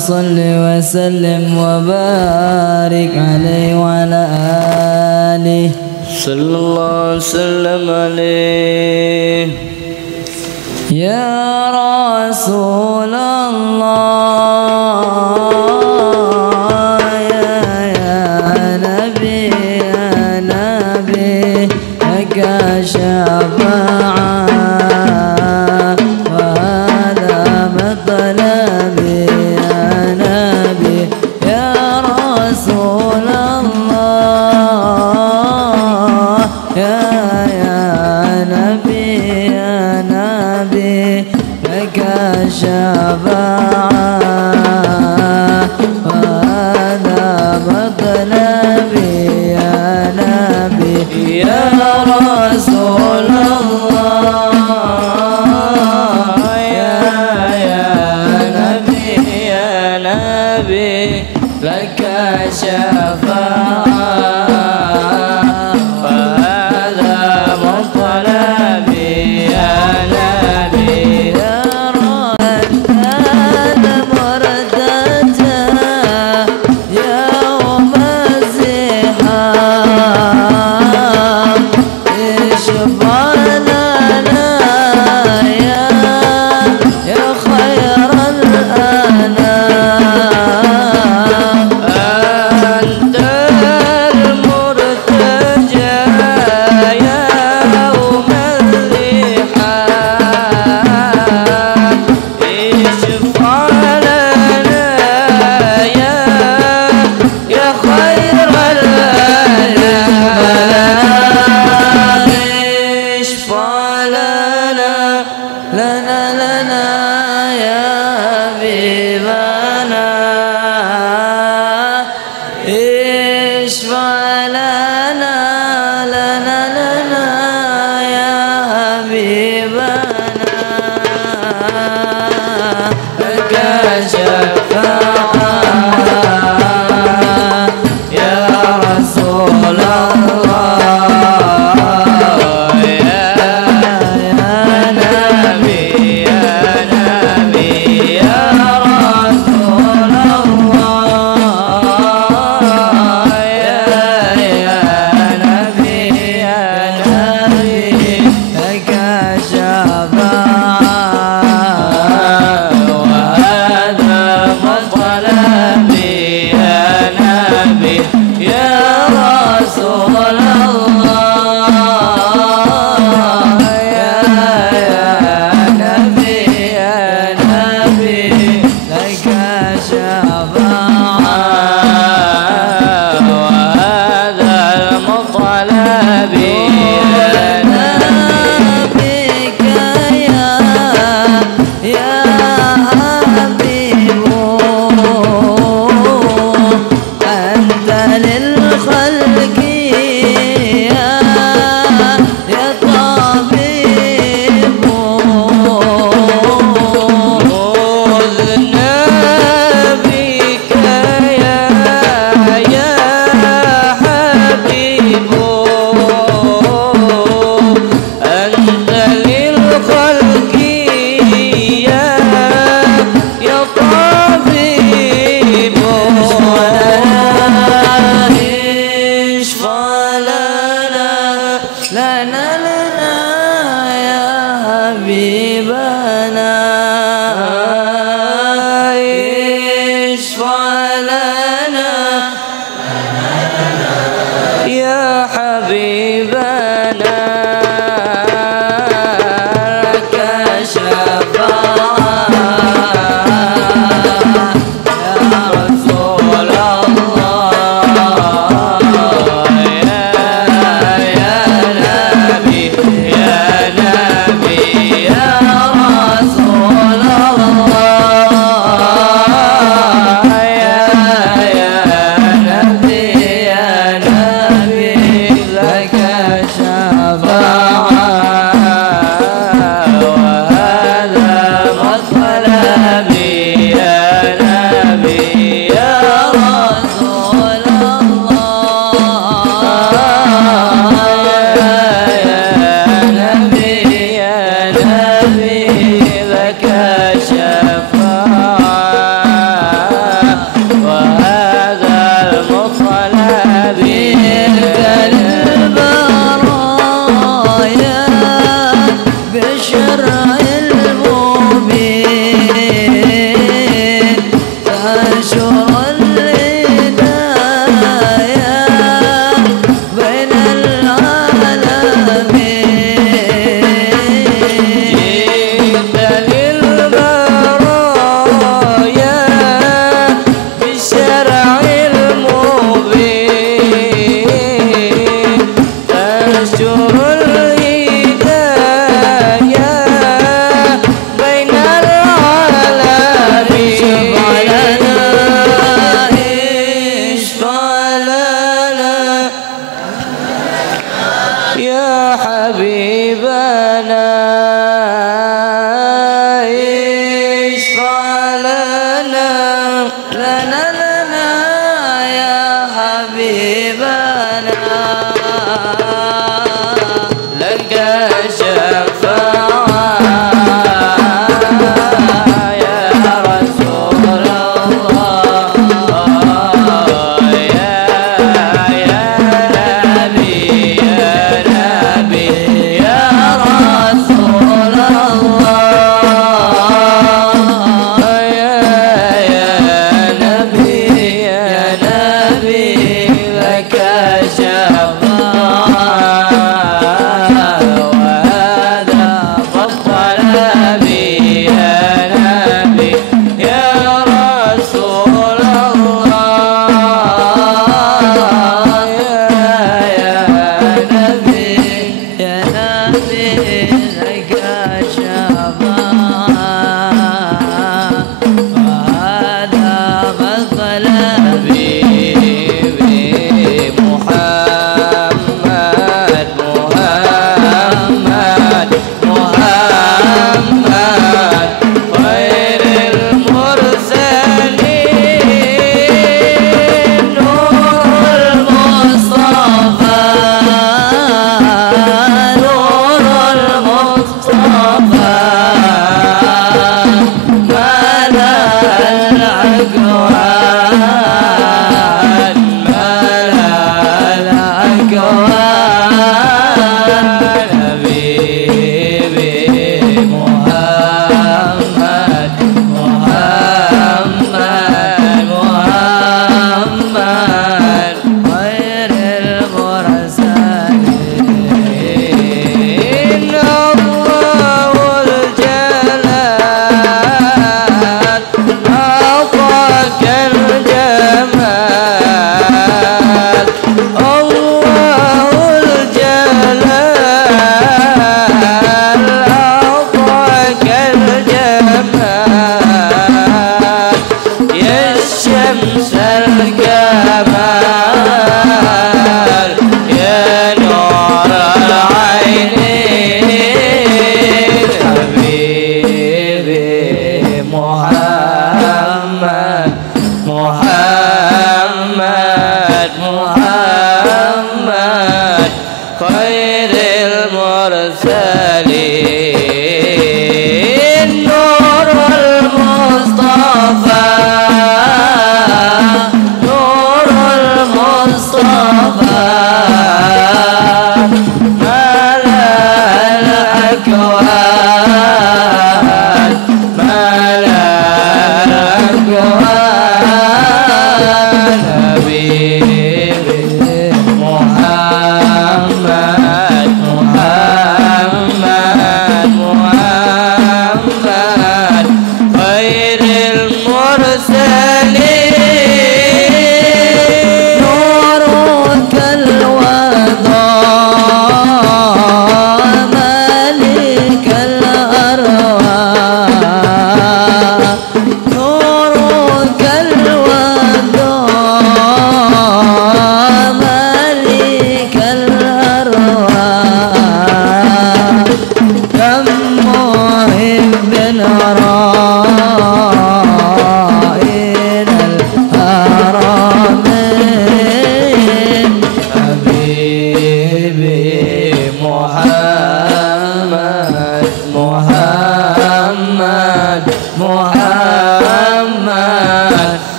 صل وسلم وبارك عليه وعلى آله صلى الله وسلم عليه. يا رسول الله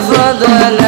فضلا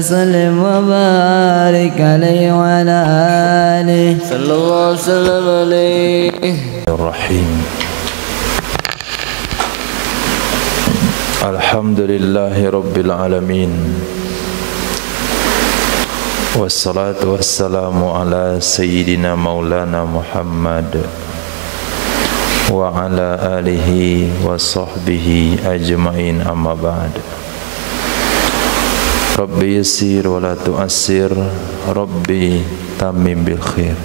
وسلم وبارك عليه وعلى آله صلى الله وسلم عليه. الرحيم. Alhamdulillahi Rabbil Alamin. Wassalatu wassalamu ala Sayyidina Maulana Muhammad wa ala alihi wa sahbihi ajma'in, amma ba'd. Rabbi yassir wa la tu'assir, Rabbi tammim bil khair.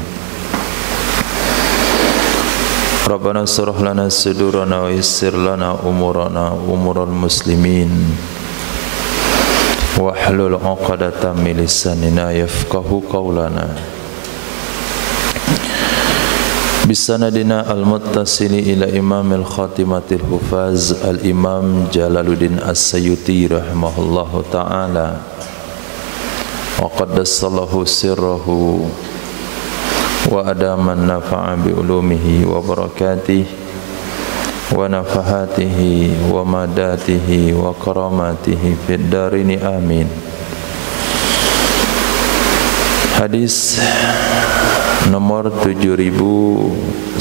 Rabbana surah lana sudurana wa yassir lana umurana umural muslimin wahlul 'uqdatam min lisanina yafqahu qawlana bisanadina al-muttasili ila imamil khatimatil hufaz al-imam Jalaluddin As-Sayyuti rahimahullahu ta'ala wa qaddasallahu sirrahu wa adaman nafa'a bi ulumihi wa barakatihi wa nafahatihi wa madatihi wa karamatihi fid darini amin. Hadis nomor 7152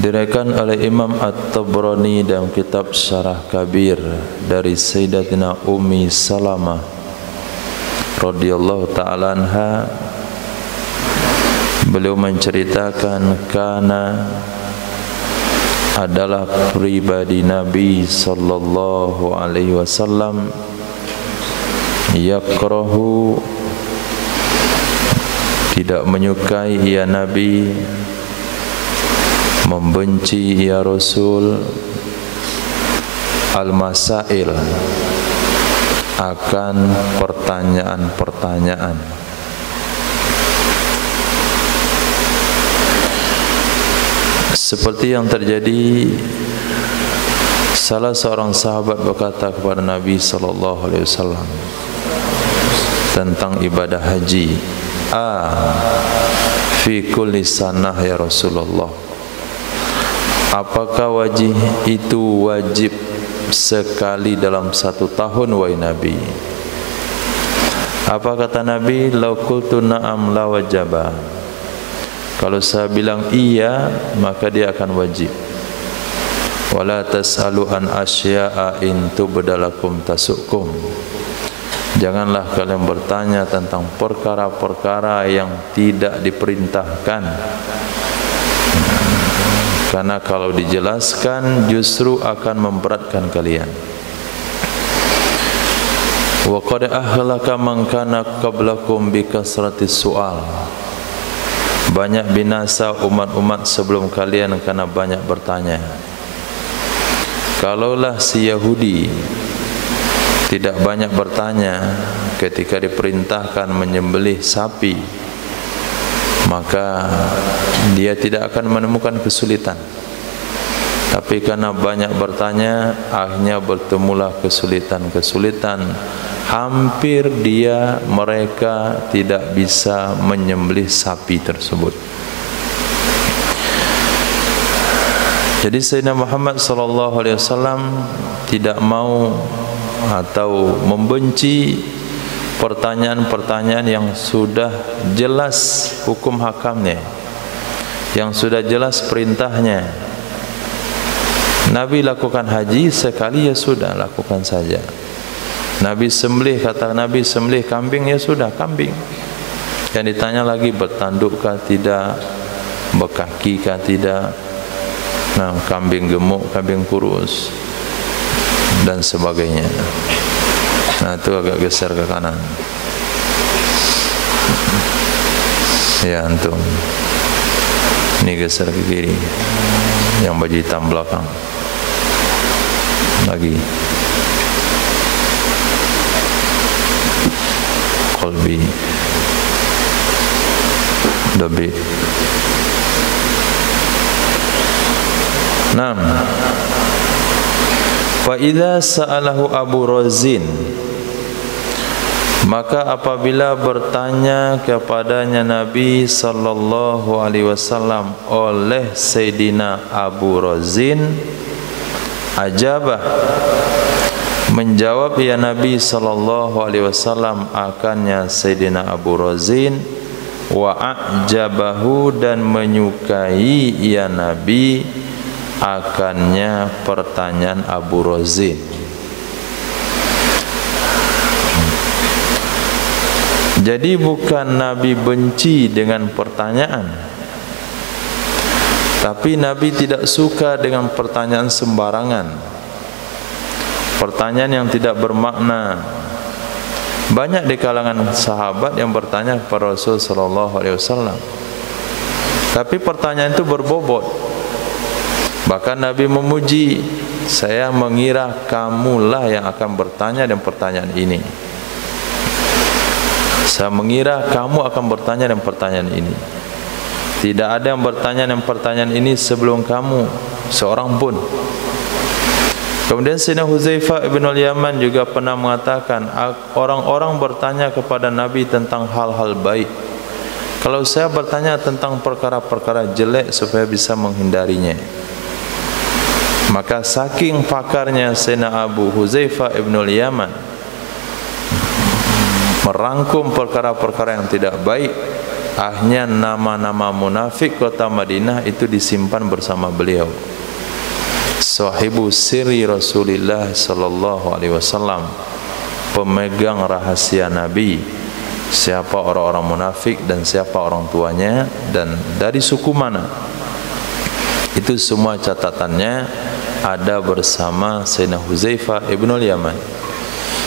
diriwayatkan oleh Imam At-Tabrani dalam kitab Syarah Kabir dari Sayyidatina Ummi Salamah radhiyallahu ta'ala anha. Beliau menceritakan kana adalah pribadi Nabi sallallahu alaihi wasallam yakrahu, tidak menyukai ya Nabi, membenci ya Rasul, al-masail, akan pertanyaan-pertanyaan. Seperti yang terjadi, salah seorang sahabat berkata kepada Nabi sallallahu alaihi wasallam tentang ibadah haji, fi kulli sanah ya Rasulullah, apakah wajib itu wajib sekali dalam satu tahun wahai Nabi? Apa kata Nabi? Lau qultu na'am la wajaba. Kalau saya bilang iya, maka dia akan wajib. Wala tas'alu an asya'a in tubdalakum tasukum. Janganlah kalian bertanya tentang perkara-perkara yang tidak diperintahkan, karena kalau dijelaskan justru akan memberatkan kalian. Wa qad ahlaka man kana qablakum bi kasratis su'al. Banyak binasa umat-umat sebelum kalian karena banyak bertanya. Kalaulah si Yahudi tidak banyak bertanya ketika diperintahkan menyembelih sapi, maka dia tidak akan menemukan kesulitan. Tapi karena banyak bertanya, akhirnya bertemulah kesulitan-kesulitan. Hampir mereka tidak bisa menyembelih sapi tersebut. Jadi Sayyidina Muhammad sallallahu alaihi wasallam tidak mau atau membenci pertanyaan-pertanyaan yang sudah jelas hukum hakamnya, yang sudah jelas perintahnya. Nabi lakukan haji sekali, ya sudah, lakukan saja. Nabi sembelih, kata Nabi sembelih kambing, ya sudah, kambing. Yang ditanya lagi bertandukkah tidak, berkakikah tidak, nah, kambing gemuk, kambing kurus, dan sebagainya. Nah, itu agak geser ke kanan. Ya, antum. Ini geser ke kiri. Yang baju hitam belakang. Lagi. Qalbi. Dabi. 6. Fa idza sa'alahu Abu Razin, maka apabila bertanya kepadanya Nabi sallallahu alaihi wasallam oleh Sayyidina Abu Razin, Ajabah, menjawab ya Nabi sallallahu alaihi wasallam akannya Sayyidina Abu Razin, wa ajabahu, dan menyukai ya Nabi akannya pertanyaan Abu Razin. Jadi bukan Nabi benci dengan pertanyaan, tapi Nabi tidak suka dengan pertanyaan sembarangan, pertanyaan yang tidak bermakna. Banyak di kalangan sahabat yang bertanya kepada Rasul sallallahu alaihi wasallam, tapi pertanyaan itu berbobot. Bahkan Nabi memuji, saya mengira kamulah yang akan bertanya dan pertanyaan ini. Saya mengira kamu akan bertanya dan pertanyaan ini. Tidak ada yang bertanya dan pertanyaan ini sebelum kamu, seorang pun. Kemudian Sayyidina Huzaifah ibn al-Yaman juga pernah mengatakan, orang-orang bertanya kepada Nabi tentang hal-hal baik. Kalau saya bertanya tentang perkara-perkara jelek supaya bisa menghindarinya. Maka saking pakarnya Sayyidina Abu Huzaifah ibn al-Yaman merangkum perkara-perkara yang tidak baik, akhirnya nama-nama munafik kota Madinah itu disimpan bersama beliau. Sahibu sirri Rasulullah sallallahu alaihi wasallam, pemegang rahasia Nabi, siapa orang-orang munafik dan siapa orang tuanya dan dari suku mana. Itu semua catatannya ada bersama Sayyidina Huzaifah ibn al-Yaman.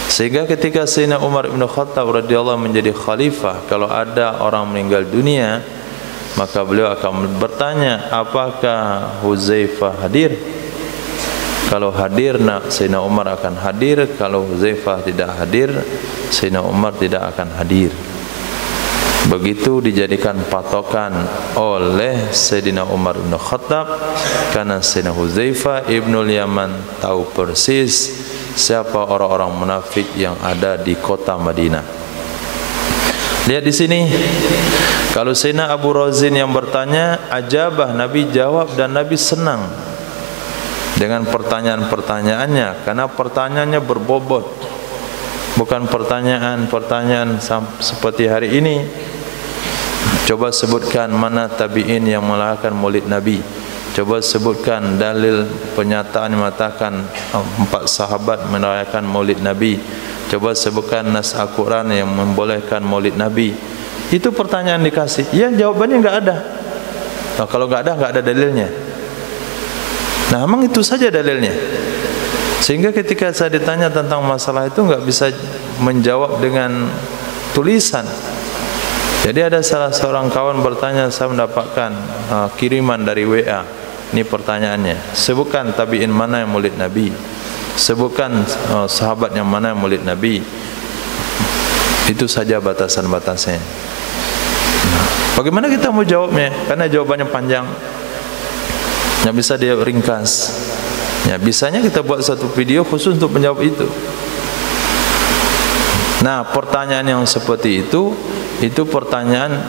Sehingga ketika Sayyidina Umar bin Khattab radhiyallahu menjadi khalifah, kalau ada orang meninggal dunia, maka beliau akan bertanya, apakah Huzaifah hadir? Kalau hadir, Sayyidina Umar akan hadir. Kalau Huzaifah tidak hadir, Sayyidina Umar tidak akan hadir. Begitu dijadikan patokan oleh Sayyidina Umar bin Khattab, karena Sayyidina Huzaifah ibnul Yaman tahu persis siapa orang-orang munafik yang ada di kota Madinah. Lihat di sini, kalau Sayyidina Abu Razin yang bertanya, ajabah, Nabi jawab dan Nabi senang dengan pertanyaan-pertanyaannya, karena pertanyaannya berbobot, bukan pertanyaan seperti hari ini. Coba sebutkan mana tabi'in yang melakukan maulid Nabi. Coba sebutkan dalil penyataan yang mengatakan 4 sahabat merayakan maulid Nabi. Coba sebutkan nas Al-Quran yang membolehkan maulid Nabi. Itu pertanyaan dikasih. Ya, jawabannya enggak ada. Nah, kalau enggak ada dalilnya. Nah, memang itu saja dalilnya. Sehingga ketika saya ditanya tentang masalah itu enggak bisa menjawab dengan tulisan. Jadi ada salah seorang kawan bertanya, saya mendapatkan kiriman dari WA. Ini pertanyaannya, sebutkan tabi'in mana yang maulid Nabi, sebutkan sahabat yang mana yang maulid Nabi. Itu saja batasan-batasnya. Bagaimana kita mau jawabnya? Karena jawabannya panjang, nggak bisa dia ringkas. Ya, bisanya kita buat satu video khusus untuk menjawab itu. Nah, pertanyaan yang seperti itu pertanyaan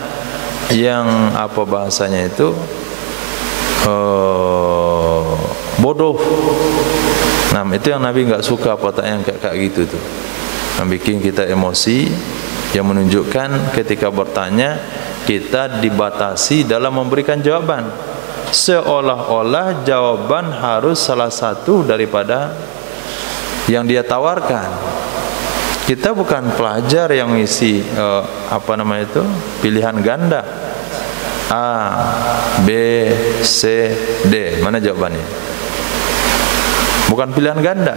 yang apa bahasanya itu bodoh. Nah, itu yang Nabi enggak suka pertanyaan kayak gitu tuh. Yang bikin kita emosi, yang menunjukkan ketika bertanya kita dibatasi dalam memberikan jawaban. Seolah-olah jawaban harus salah satu daripada yang dia tawarkan. Kita bukan pelajar yang isi pilihan ganda A, B, C, D. Mana jawabannya? Bukan pilihan ganda.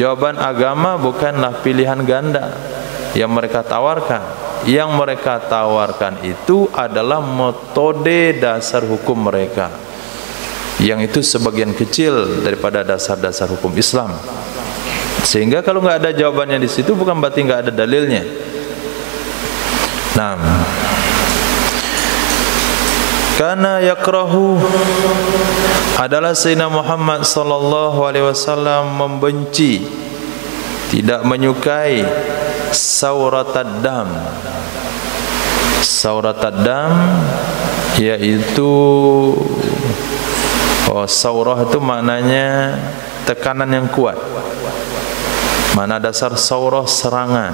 Jawaban agama bukanlah pilihan ganda yang mereka tawarkan. Yang mereka tawarkan itu adalah metode dasar hukum mereka, yang itu sebagian kecil daripada dasar-dasar hukum Islam. Sehingga kalau nggak ada jawabannya di situ bukan berarti nggak ada dalilnya. Nah, karena yakrahu adalah Sayyidina Muhammad sallallahu alaihi wasallam membenci, tidak menyukai sauratad dam. Sauratad dam yaitu Oh, saurah itu maknanya tekanan yang kuat. Mana dasar saurah serangan.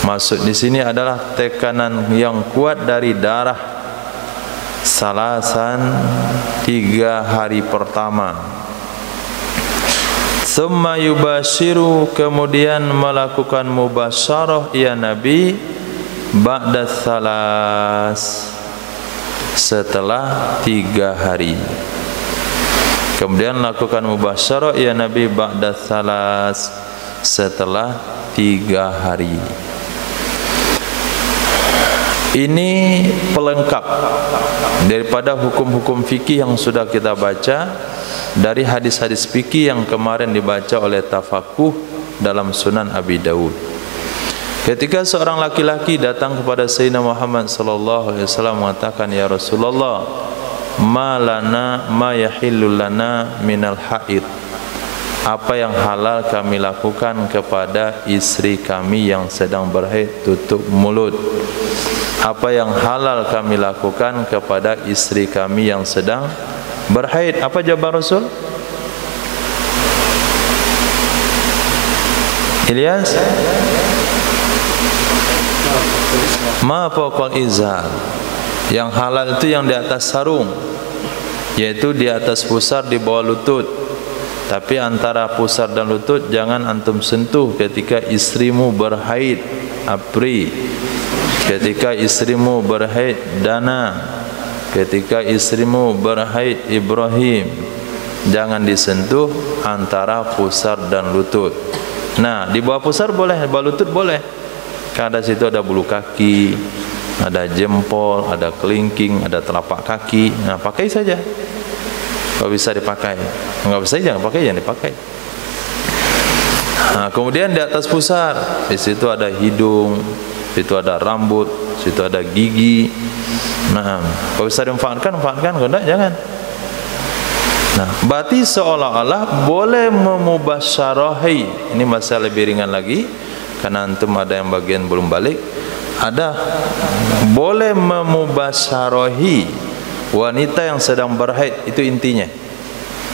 Maksud di sini adalah tekanan yang kuat dari darah salasan 3 hari pertama. Summa yubashiru, kemudian melakukan mubasyarah ya Nabi ba'da salas, setelah 3 hari. Kemudian lakukan mubasyarah ya Nabi ba'da salas, setelah 3 hari. Ini pelengkap daripada hukum-hukum fikih yang sudah kita baca dari hadis-hadis fikih yang kemarin dibaca oleh Tafakuh dalam Sunan Abi Dawud. Ketika seorang laki-laki datang kepada Sayyidina Muhammad sallallahu alaihi wasallam mengatakan, ya Rasulullah, ma lana ma yahillu lana minal haid. Apa yang halal kami lakukan kepada istri kami yang sedang berhaid, tutup mulut. Apa yang halal kami lakukan kepada istri kami yang sedang berhaid? Apa jawaban Rasul? Ilyas? Ma fawqal izar. Yang halal itu yang di atas sarung, yaitu di atas pusar di bawah lutut. Tapi antara pusar dan lutut jangan antum sentuh ketika istrimu berhaid Apri, ketika istrimu berhaid Dana, ketika istrimu berhaid Ibrahim. Jangan disentuh antara pusar dan lutut. Nah, di bawah pusar boleh, di bawah lutut boleh. Karena situ ada bulu kaki, ada jempol, ada kelingking, ada telapak kaki. Nah, pakai saja. Kalau bisa dipakai, enggak bisa jangan pakai, jangan dipakai. Nah, kemudian di atas pusar, di situ ada hidung, situ ada rambut, situ ada gigi. Nah, kalau bisa dimanfaatkan, manfaatkan, kalau enggak jangan. Nah, berarti seolah-olah boleh memubasyarahi. Ini masalah lebih ringan lagi, karena antum ada yang bagian belum balik. Ada boleh memubasyarahi wanita yang sedang berhaid, itu intinya.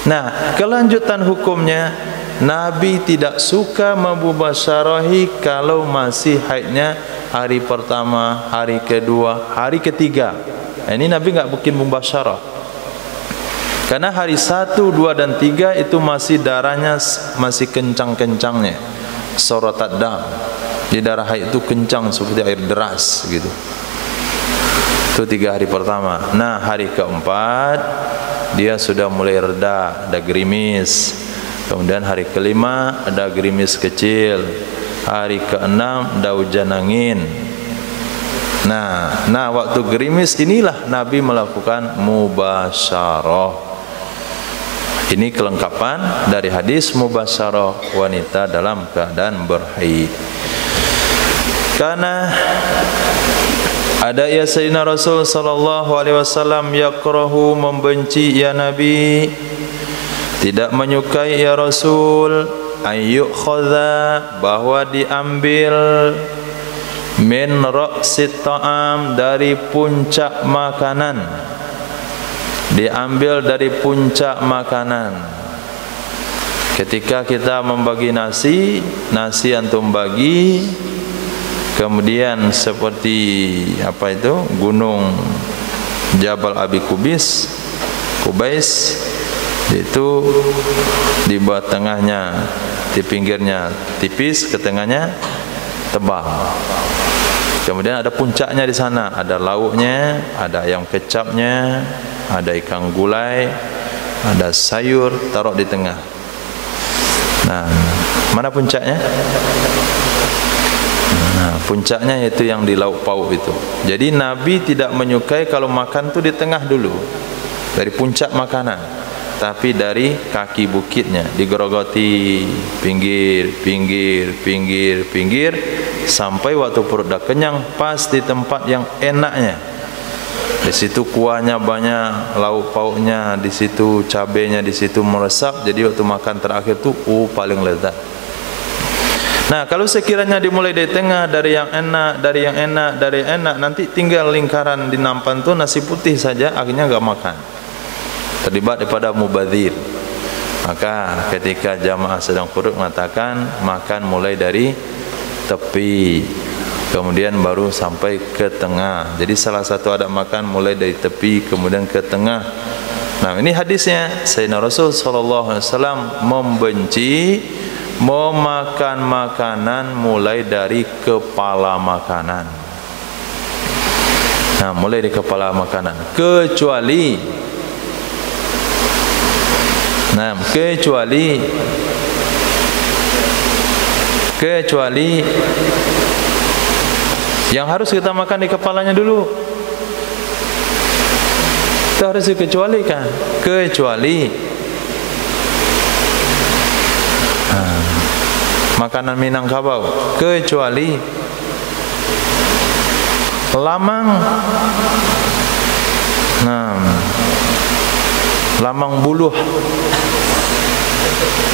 Nah, kelanjutan hukumnya, Nabi tidak suka memubasyarahi kalau masih haidnya hari pertama, hari kedua, hari ketiga. Nah, ini Nabi enggak bikin mubasyarah. Karena hari 1, 2 dan 3 itu masih darahnya masih kencang-kencangnya. Sorotat dam. Di darah haid itu kencang seperti air deras gitu. Itu 3 hari pertama. Nah, hari keempat dia sudah mulai reda, ada gerimis. Kemudian hari kelima ada gerimis kecil. Hari keenam ada hujan angin. Nah, waktu gerimis inilah Nabi melakukan mubasyarah. Ini kelengkapan dari hadis mubasyarah wanita dalam keadaan berhaid. Karena ada ya Sayyidina Rasul sallallahu alaihi wasallam yakrahu, membenci ya Nabi, tidak menyukai ya Rasul, ayyukhadha, bahwa diambil min ra'sit ta'am, dari puncak makanan. Diambil dari puncak makanan. Ketika kita membagi nasi antum bagi, kemudian seperti apa itu, gunung Jabal Abi Kubais itu di bawah tengahnya, di pinggirnya tipis, ke tengahnya tebal. Kemudian ada puncaknya di sana, ada lauknya, ada ayam kecapnya, ada ikan gulai, ada sayur, taruh di tengah. Nah, mana puncaknya? Nah, puncaknya itu yang di lauk pauk itu. Jadi Nabi tidak menyukai kalau makan tu di tengah dulu, dari puncak makanan, tapi dari kaki bukitnya, digerogoti pinggir, sampai waktu perut dah kenyang, pas di tempat yang enaknya. Di situ kuahnya banyak, lauk pauknya di situ, cabenya di situ meresap. Jadi waktu makan terakhir tu paling lezat. Nah, kalau sekiranya dimulai dari tengah, dari yang enak, nanti tinggal lingkaran di nampan tu nasi putih saja, akhirnya enggak makan. terlibat daripada mubadzir. Maka ketika jamaah sedang qunut mengatakan makan mulai dari tepi, kemudian baru sampai ke tengah. Jadi salah satu adab makan mulai dari tepi kemudian ke tengah. Nah, ini hadisnya. Sayyidina Rasul sallallahu alaihi wasallam membenci memakan makanan mulai dari kepala makanan. Nah, mulai dari kepala makanan, kecuali yang harus kita makan di kepalanya dulu. Itu harus dikecualikan. Kecuali makanan Minangkabau, kecuali lamang, lamang buluh.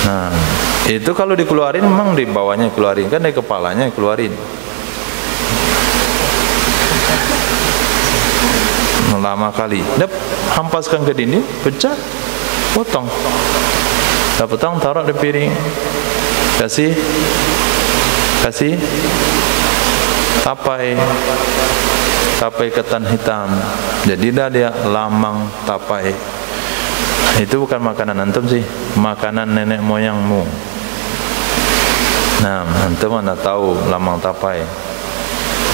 Nah, itu kalau dikeluarin memang di bawahnya keluarin, kan dari kepalanya keluarin. Lama kali, hampaskan ke dinding, pecah, potong. Dah potong, taruh di piring. Kasih tapai ketan hitam. Jadi dah dia lamang tapai. Itu bukan makanan antum sih, makanan nenek moyangmu. Nah, antum mana tahu lamang tapai?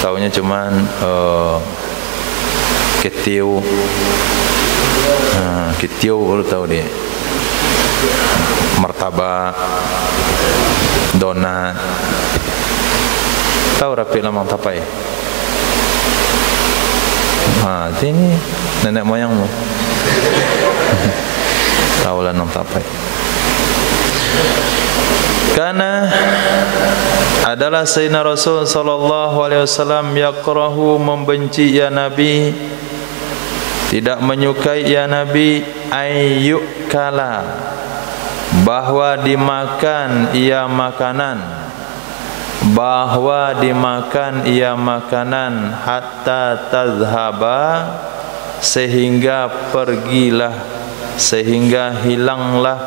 Taunya cuman ketiu. Ketiu baru tahu dia. Martabak, donat. Tahu rapi lamang tapai? Ini nenek moyangmu. Tahu lamang tapai. Karena adalah Sayyidina Rasul sallallahu alaihi wasallam yakrahu, membenci ya Nabi, tidak menyukai ya Nabi, ayyukala, bahwa dimakan ia makanan, bahwa dimakan ia makanan, hatta tazhaba, sehingga pergilah, sehingga hilanglah,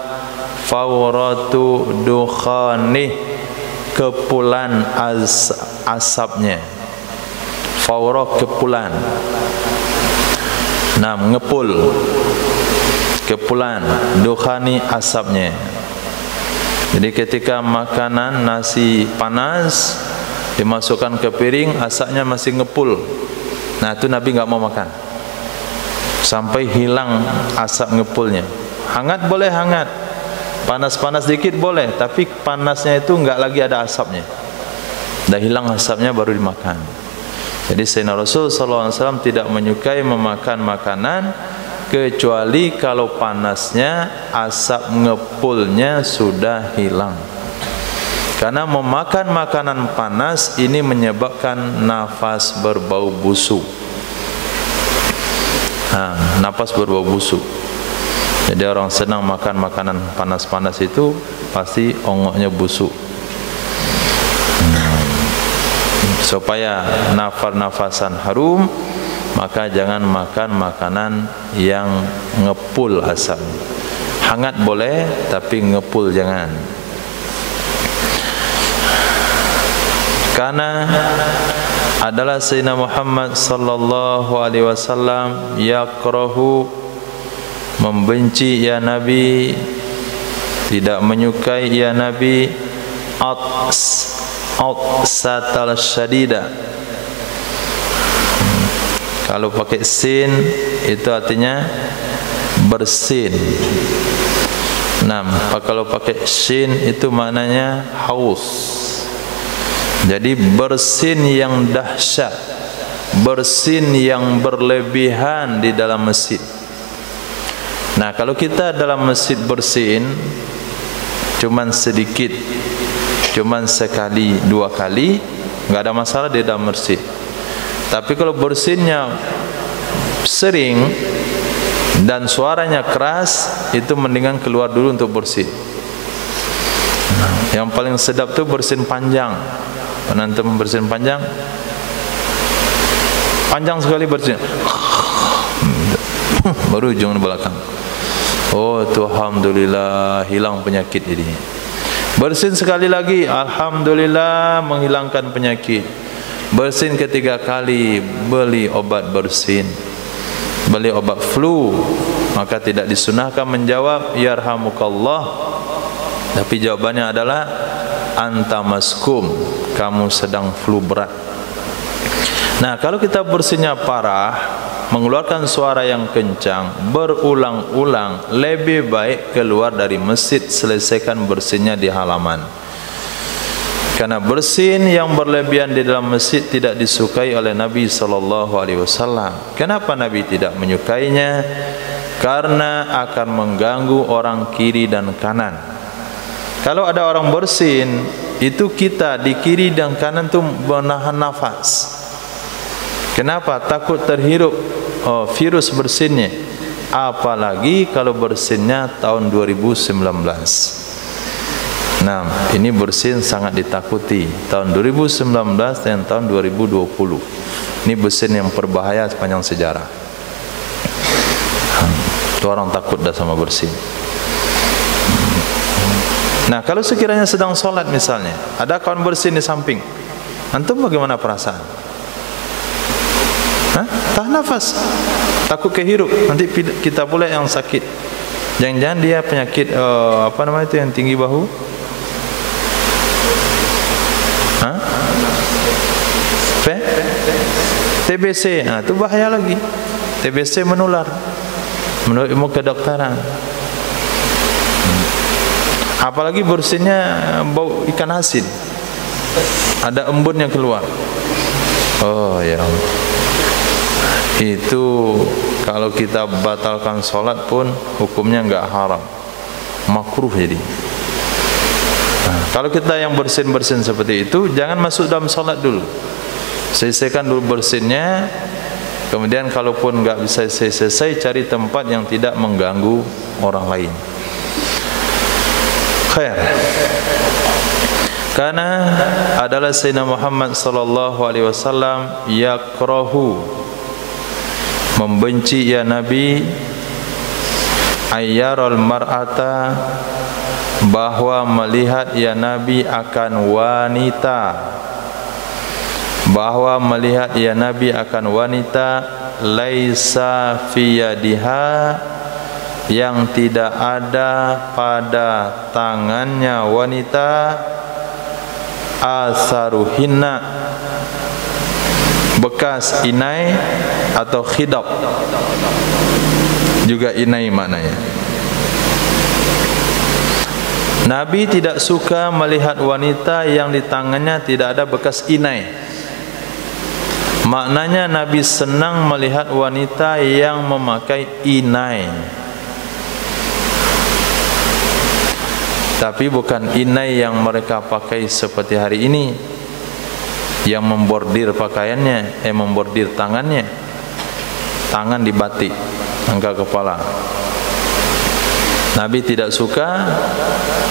fawratu dukhanih, kepulan asapnya. Fawrah kepulan. Nah, ngepul, kepulan, dukhani asapnya. Jadi ketika makanan nasi panas dimasukkan ke piring, asapnya masih ngepul. Nah, itu Nabi enggak mau makan sampai hilang asap ngepulnya. Hangat boleh hangat, panas-panas dikit boleh, tapi panasnya itu enggak lagi ada asapnya. Dah hilang asapnya baru dimakan. Jadi Sayyidina Rasul sallallahu alaihi wasallam tidak menyukai memakan makanan kecuali kalau panasnya, asap ngepulnya sudah hilang. Karena memakan makanan panas ini menyebabkan nafas berbau busuk. Nafas berbau busuk. Jadi orang senang makan makanan panas-panas itu pasti ongoknya busuk. Supaya nafasan harum, maka jangan makan makanan yang ngepul asap. Hangat boleh, tapi ngepul jangan. Karena adalah Sayyidina Muhammad sallallahu alaihi wasallam yakrahu, membenci ya Nabi, tidak menyukai ya Nabi, satal syadida. Kalau pakai sin itu artinya bersin. Nah, kalau pakai sin itu maknanya haus. Jadi bersin yang dahsyat, bersin yang berlebihan di dalam masjid. Nah, kalau kita dalam masjid bersin cuman sedikit, cuman sekali, dua kali, enggak ada masalah di dalam masjid. Tapi kalau bersinnya sering dan suaranya keras, itu mendingan keluar dulu untuk bersin. Yang paling sedap tu bersin panjang. Nanti bersin panjang, panjang sekali bersin, baru ujung belakang. Oh tu alhamdulillah hilang penyakit jadi. Bersin sekali lagi, alhamdulillah menghilangkan penyakit. Bersin ketiga kali, beli obat bersin, beli obat flu, maka tidak disunahkan menjawab yarhamukallah, tapi jawabannya adalah anta maskum, kamu sedang flu berat. Nah, kalau kita bersinnya parah, mengeluarkan suara yang kencang berulang-ulang, lebih baik keluar dari masjid, selesaikan bersinnya di halaman. Karena bersin yang berlebihan di dalam masjid tidak disukai oleh Nabi SAW. Kenapa Nabi tidak menyukainya? Karena akan mengganggu orang kiri dan kanan. Kalau ada orang bersin, itu kita di kiri dan kanan itu menahan nafas. Kenapa? Takut terhirup virus bersinnya. Apalagi kalau bersinnya tahun 2019. Nah, ini bersin sangat ditakuti. Tahun 2019 dan tahun 2020. Ini bersin yang berbahaya sepanjang sejarah. Itu orang takut dah sama bersin. Nah, kalau sekiranya sedang solat misalnya, ada kawan bersin di samping, antum bagaimana perasaan? Tahan nafas, takut kehirup, nanti kita pula yang sakit. Jangan-jangan dia penyakit apa namanya itu yang tinggi bahu? TBC. Nah, itu bahaya lagi. TBC menular menurut ilmu kedokteran. Apalagi bersinnya bau ikan asin, ada embun yang keluar. Oh ya Allah. Itu kalau kita batalkan solat pun hukumnya enggak haram, makruh jadi. Nah, kalau kita yang bersin-bersin seperti itu, jangan masuk dalam solat dulu. Selesaikan dulu bersinnya, kemudian kalaupun enggak bisa selesai, cari tempat yang tidak mengganggu orang lain. Khair. Karena adalah Sayyidina Muhammad sallallahu alaihi wasallam yakrahu, membenci ya Nabi, ayyaral mar'ata, bahwa melihat ya Nabi akan wanita, bahwa melihat ya Nabi akan wanita laisa fi yadiha, yang tidak ada pada tangannya wanita asaruhinna, bekas inai atau khidab, juga inai maknanya. Nabi tidak suka melihat wanita yang di tangannya tidak ada bekas inai. Maknanya Nabi senang melihat wanita yang memakai inai, tapi bukan inai yang mereka pakai seperti hari ini, yang membordir pakaiannya, membordir tangannya, tangan dibatik, angkat kepala. Nabi tidak suka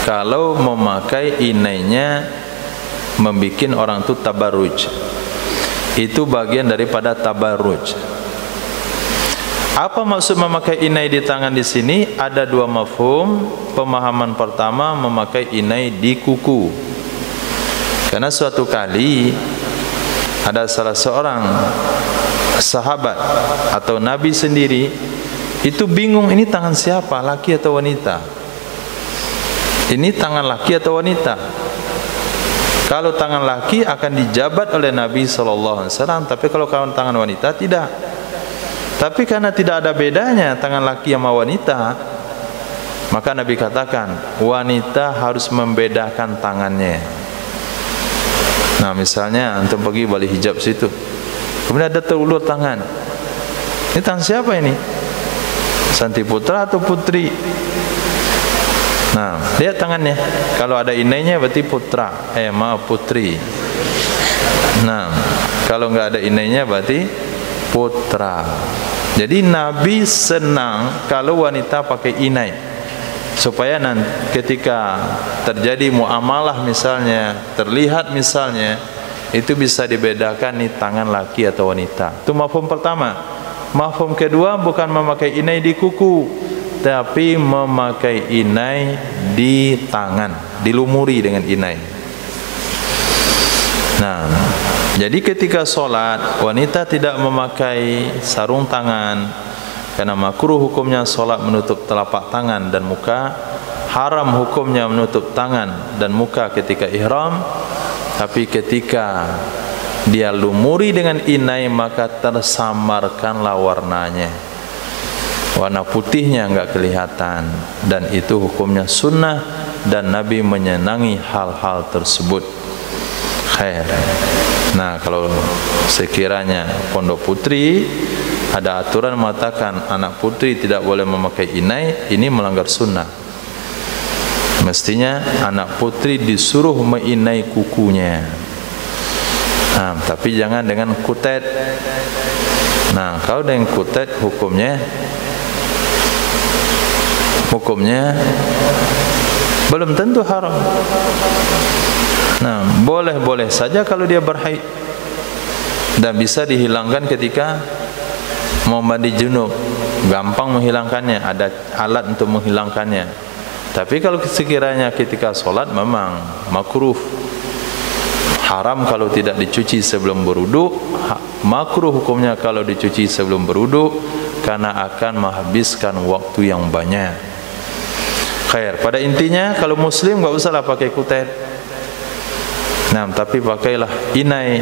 kalau memakai inainya membikin orang itu tabarruj. Itu bagian daripada tabarruj. Apa maksud memakai inai di tangan di sini? Ada dua mafhum. Pemahaman pertama, memakai inai di kuku. Karena suatu kali ada salah seorang sahabat atau Nabi sendiri itu bingung, ini tangan siapa, laki atau wanita? Ini tangan laki atau wanita? Kalau tangan laki akan dijabat oleh Nabi SAW, tapi kalau tangan wanita tidak. Tapi karena tidak ada bedanya tangan laki sama wanita, maka Nabi katakan wanita harus membedakan tangannya. Nah, misalnya antum pergi balik hijab situ, kemudian ada terulur tangan. Ini tangan siapa ini? Santi putra atau putri? Nah, lihat tangannya. Kalau ada inainya berarti putra. Maaf, putri. Nah, kalau enggak ada inainya berarti putra. Jadi Nabi senang kalau wanita pakai inai, supaya nanti ketika terjadi muamalah misalnya, terlihat misalnya, itu bisa dibedakan nih tangan laki atau wanita. Itu mafhum pertama. Mafhum kedua, bukan memakai inai di kuku, tapi memakai inai di tangan, dilumuri dengan inai. Nah, jadi ketika solat wanita tidak memakai sarung tangan karena makruh hukumnya solat menutup telapak tangan dan muka, haram hukumnya menutup tangan dan muka ketika ihram. Tapi ketika dia lumuri dengan inai maka tersamarkanlah warnanya, warna putihnya enggak kelihatan, dan itu hukumnya sunnah dan Nabi menyenangi hal-hal tersebut. Khair. Nah, kalau sekiranya pondok putri ada aturan mengatakan anak putri tidak boleh memakai inai, ini melanggar sunnah. Mestinya anak putri disuruh menginai kukunya. Nah, tapi jangan dengan kutet. Nah, kalau dengan kutet hukumnya belum tentu haram. Nah, boleh-boleh saja kalau dia berhaid dan bisa dihilangkan ketika mau mandi junub, gampang menghilangkannya, ada alat untuk menghilangkannya. Tapi kalau sekiranya ketika solat memang makruh, haram kalau tidak dicuci sebelum berwudu, makruh hukumnya kalau dicuci sebelum berwudu karena akan menghabiskan waktu yang banyak. Khair. Pada intinya kalau muslim enggak usahlah pakai kutet. Nah, tapi pakailah inai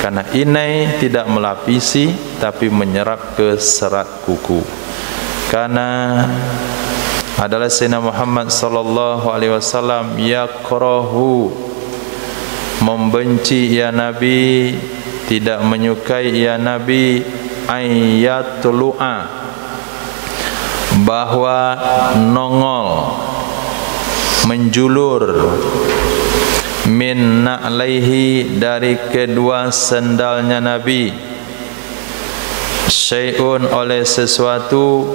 karena inai tidak melapisi tapi menyerap ke serat kuku. Karena adalah Sayyidina Muhammad sallallahu alaihi wasallam yakrahu, membenci ya Nabi, tidak menyukai ya Nabi, ayatlu'a, bahwa nongol, menjulur, min na'laihi, dari kedua sendalnya Nabi, syai'un, oleh sesuatu,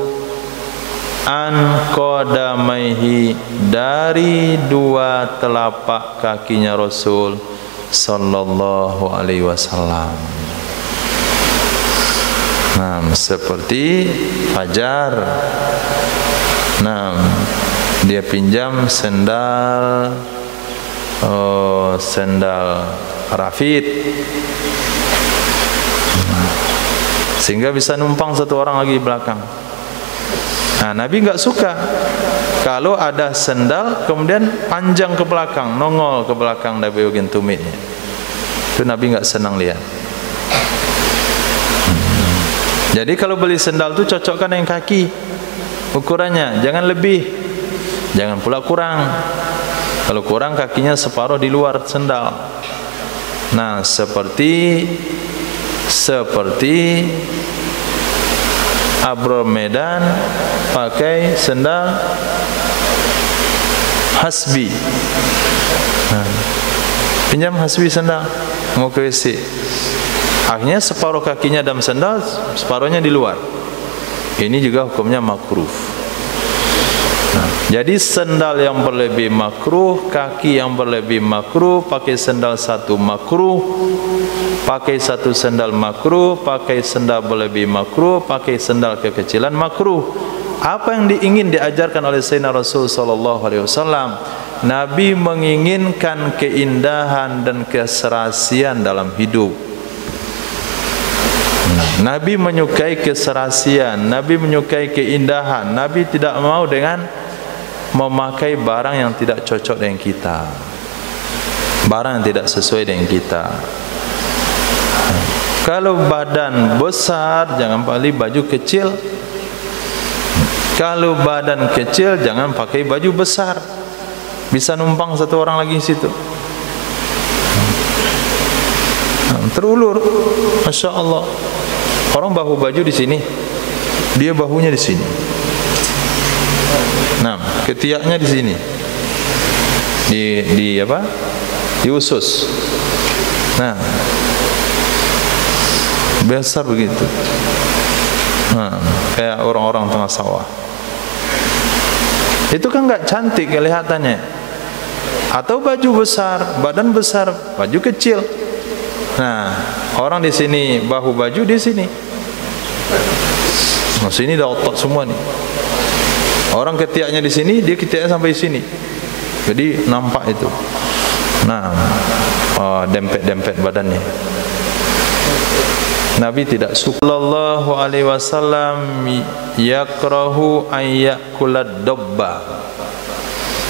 an qadamaihi, dari dua telapak kakinya Rasul sallallahu alaihi wasallam. Nah, seperti fajar. Nah, dia pinjam sendal Rafid sehingga bisa numpang satu orang lagi di belakang. Nah, Nabi enggak suka kalau ada sendal kemudian panjang ke belakang, nongol ke belakang dari bagian tumitnya. Itu Nabi enggak senang lihat. Jadi kalau beli sendal itu cocokkan yang kaki ukurannya, jangan lebih, jangan pula kurang. Kalau kurang kakinya separuh di luar sendal. Nah, seperti Abrul Medan pakai sendal hasbi. Nah, pinjam hasbi sendal mau ke WC. Akhirnya separuh kakinya dalam sendal, separuhnya di luar. Ini juga hukumnya makruh. Nah, jadi sendal yang berlebih makruh, kaki yang berlebih makruh, pakai sendal satu makruh, pakai satu sendal makruh, pakai sendal berlebih makruh, pakai sendal kekecilan makruh. Apa yang ingin diajarkan oleh Sayyidina Rasul sallallahu alaihi wasallam? Nabi menginginkan keindahan dan keserasian dalam hidup. Nabi menyukai keserasian, Nabi menyukai keindahan. Nabi tidak mau dengan memakai barang yang tidak cocok dengan kita, barang yang tidak sesuai dengan kita. Kalau badan besar jangan pakai baju kecil, kalau badan kecil jangan pakai baju besar, bisa numpang satu orang lagi di situ. Terulur, masya Allah. Orang bahu baju di sini, dia bahunya di sini. Nah, ketiaknya di sini, di apa? Di usus. Nah, besar begitu. Nah, kayak orang-orang tengah sawah. Itu kan enggak cantik kelihatannya. Atau baju besar, badan besar, baju kecil. Nah, orang di sini bahu baju di sini. Nah, sini dah otot semua nih. Orang ketiaknya di sini, dia ketiaknya sampai sini. Jadi nampak itu. Nah, dempet-dempet badannya. Nabi tidak suka. Sallallahu alaihi wasallam yakrahu an yakulad dabba.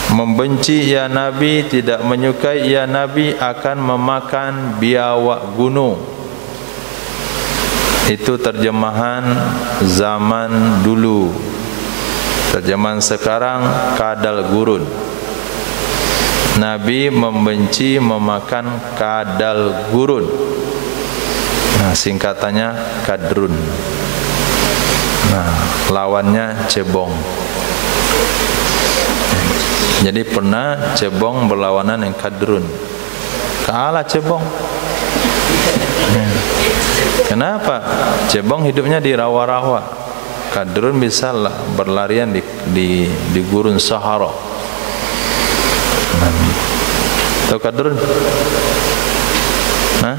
Membenci ya Nabi, tidak menyukai ya Nabi akan memakan biawak gunung. Itu terjemahan zaman dulu. Terjemahan sekarang kadal gurun. Nabi membenci memakan kadal gurun. Nah, singkatannya kadrun. Nah, lawannya cebong. Jadi pernah cebong berlawanan yang kadrun. Kalah cebong. Kenapa? Cebong hidupnya di rawa-rawa. Kadrun bisa berlarian di gurun Sahara. Tahu kadrun? Hah?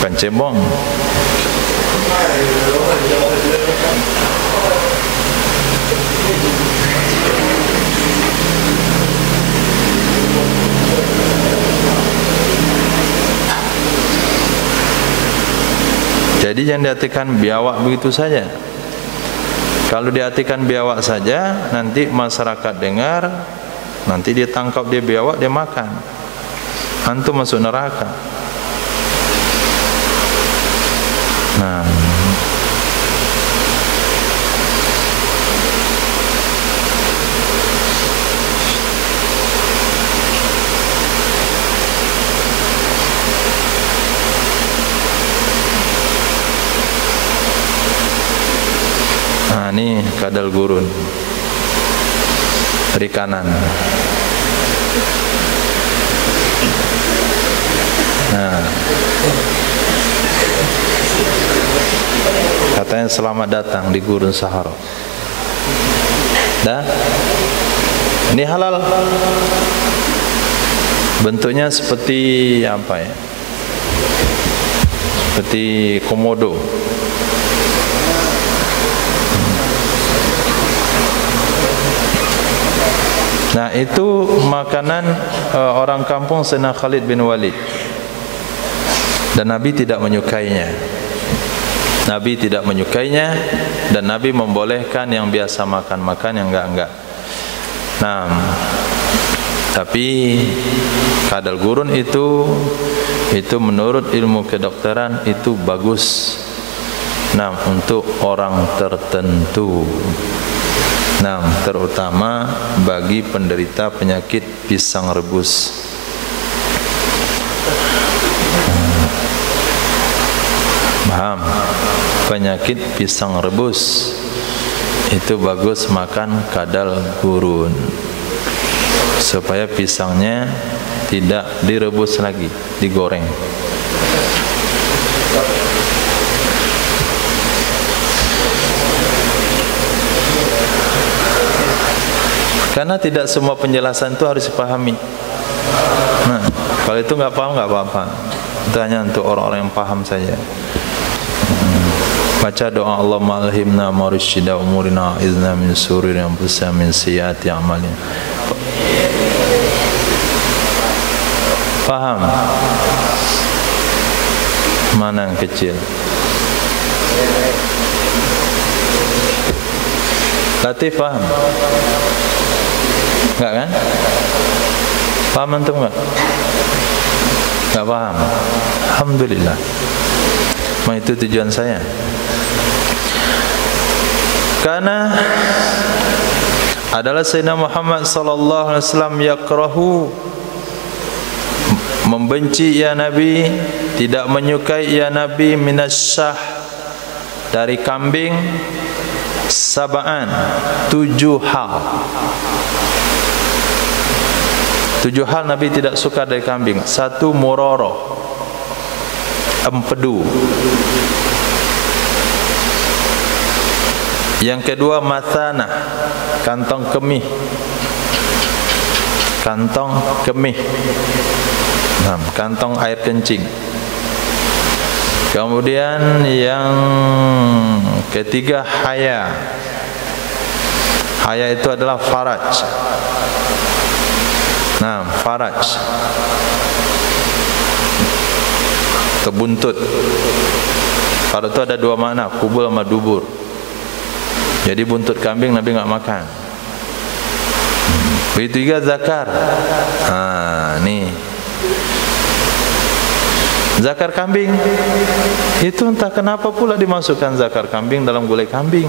Bukan cebong. Jadi jangan diartikan biawak begitu saja. Kalau diartikan biawak saja, nanti masyarakat dengar, nanti dia tangkap dia biawak, dia makan. Antum masuk neraka. Nah, ini kadal gurun, perikanan. Nah, katanya selamat datang di gurun Sahara. Dah, ini halal. Bentuknya seperti apa ya? Seperti komodo. Nah, itu makanan orang kampung Sayyidina Khalid bin Walid. Dan Nabi tidak menyukainya. Nabi tidak menyukainya, dan Nabi membolehkan yang biasa makan yang enggak. Nah, tapi kadal gurun itu menurut ilmu kedokteran itu bagus. Nah, untuk orang tertentu. Nah, terutama bagi penderita penyakit pisang rebus. Paham? Penyakit pisang rebus itu bagus makan kadal gurun, supaya pisangnya tidak direbus lagi, digoreng. Karena tidak semua penjelasan itu harus dipahami. Nah, kalau itu nggak paham nggak apa-apa. Itu hanya untuk orang-orang yang paham saja. Baca doa Allahumma alhimna mursyida umurina izna min sururi anfusina min sayyiati a'malina. Paham? Mana yang kecil? Latif paham? Enggak kan? Paham antum enggak? Enggak paham. Alhamdulillah. Nah, itu tujuan saya. Karena adalah Sayyidina Muhammad sallallahu alaihi wasallam yakrahu, membenci ya Nabi, tidak menyukai ya Nabi minasyah, dari kambing, sab'an, 7 hal. 7 hal Nabi tidak suka dari kambing. 1, muroro, empedu. Yang kedua, mathana, kantong kemih. Kantong kemih. Nah, kantong air kencing. Kemudian yang ketiga haya. Haya itu adalah faraj. Nah, faraj. Terbuntut. Faraj itu ada dua makna, kubul sama dubur. Jadi buntut kambing Nabi enggak makan. Begitu juga zakar. Nih. Zakar kambing itu entah kenapa pula dimasukkan zakar kambing dalam gulai kambing.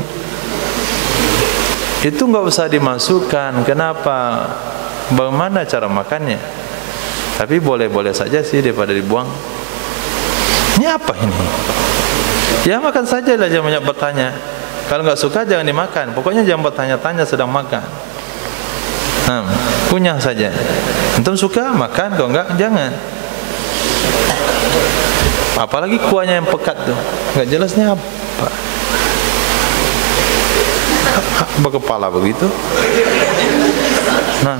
Itu enggak usah dimasukkan. Kenapa? Bagaimana cara makannya? Tapi boleh-boleh saja sih daripada dibuang. Ini apa ini? Ya makan sajalah, jangan banyak bertanya. Kalau enggak suka jangan dimakan. Pokoknya jangan bertanya-tanya sedang makan. Punya saja. Antum suka makan, kalau enggak jangan. Apalagi kuahnya yang pekat tuh, enggak jelasnya apa. Berkepala begitu. Nah,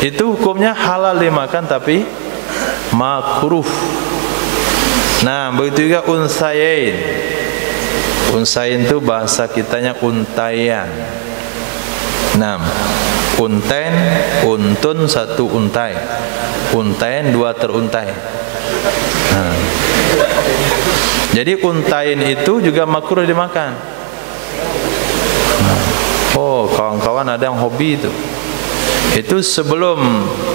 itu hukumnya halal dimakan tapi makruh. Nah, begitu juga unsayin. Unsayin itu bahasa kitanya untayan. Nah, unten, untun, satu untai. Untayan, dua teruntai. Nah. Jadi untain itu juga makruh dimakan. Oh, kawan-kawan ada yang hobi itu. Itu sebelum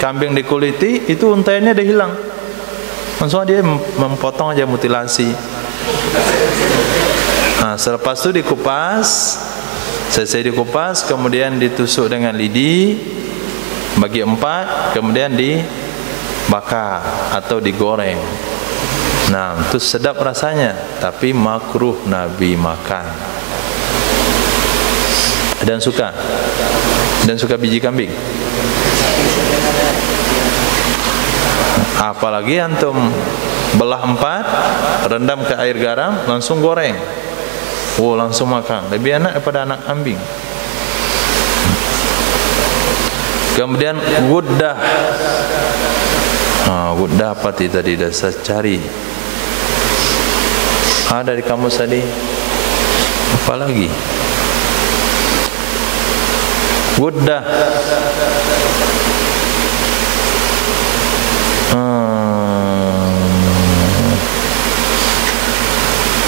kambing dikuliti, itu untaiannya dah hilang. Langsung dia memotong aja, mutilasi. Nah, selepas itu dikupas. Selesai dikupas, kemudian ditusuk dengan lidi bagi 4, kemudian dibakar atau digoreng. Nah, itu sedap rasanya, tapi makruh Nabi makan. Dan suka biji kambing. Apalagi antum belah 4, rendam ke air garam, langsung goreng. Oh, langsung makan. Lebih enak daripada anak kambing. Kemudian guddah. Guddah apa tadi dah saya cari. Dari kamus tadi. Apa lagi? Guddah.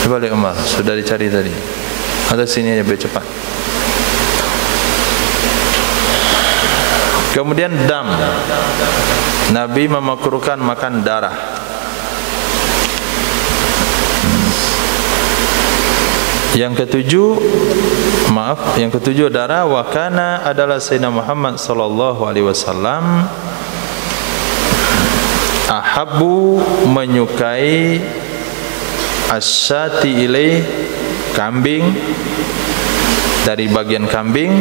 Balik Umar, sudah dicari tadi. Ada sini aja, biar cepat. Kemudian dam. Nabi memakruhkan makan darah. Yang ketujuh darah. Wakana adalah Sayyidina Muhammad sallallahu alaihi wasallam ahabbu, menyukai asyati ilaih, kambing, dari bagian kambing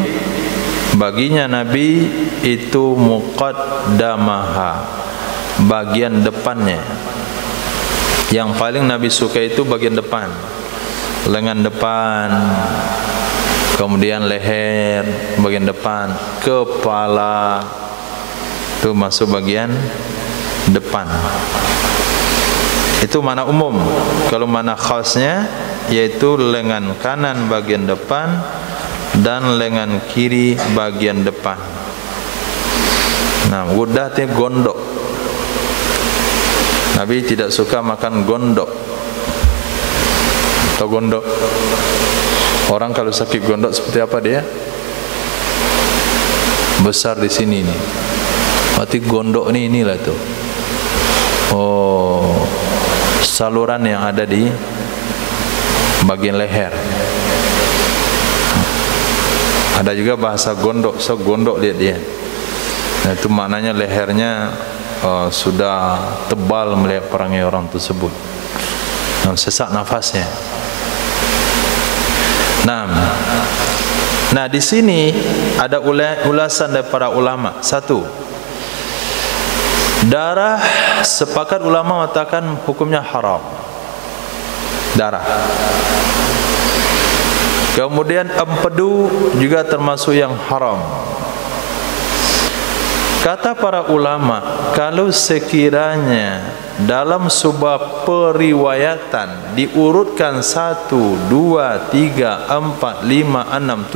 baginya Nabi itu muqaddamaha, bagian depannya. Yang paling Nabi suka itu bagian depan, lengan depan, kemudian leher bagian depan, kepala itu masuk bagian depan. Itu mana umum. Kalau mana khasnya, yaitu lengan kanan bagian depan dan lengan kiri bagian depan. Nah, guddah itu gondok. Nabi tidak suka makan gondok. Atau gondok. Orang kalau sakit gondok seperti apa dia? Besar di sini nih. Berarti gondok nih, inilah tuh. Oh, saluran yang ada di bagian leher. Ada juga bahasa gondok, gondok lihat dia. Nah, itu maknanya lehernya sudah tebal melihat perangai orang tersebut. Sesak nafasnya. Nah, di sini ada ulasan dari para ulama. Satu, darah sepakat ulama mengatakan hukumnya haram. Darah. Kemudian empedu juga termasuk yang haram. Kata para ulama, kalau sekiranya dalam sebuah periwayatan diurutkan 1, 2, 3, 4, 5, 6,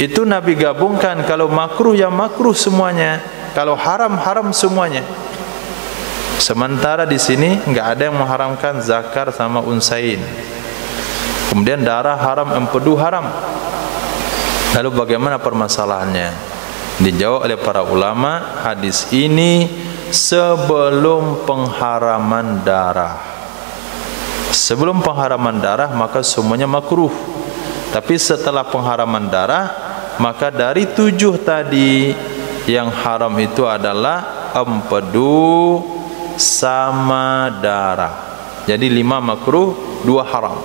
7, itu Nabi gabungkan kalau makruh ya makruh semuanya, kalau haram haram semuanya. Sementara di sini enggak ada yang mengharamkan zakar sama unsain. Kemudian darah haram, empedu haram. Lalu bagaimana permasalahannya? Dijawab oleh para ulama, hadis ini sebelum pengharaman darah. Sebelum pengharaman darah maka semuanya makruh. Tapi setelah pengharaman darah, maka dari 7 tadi yang haram itu adalah empedu sama darah. Jadi 5 makruh, 2 haram.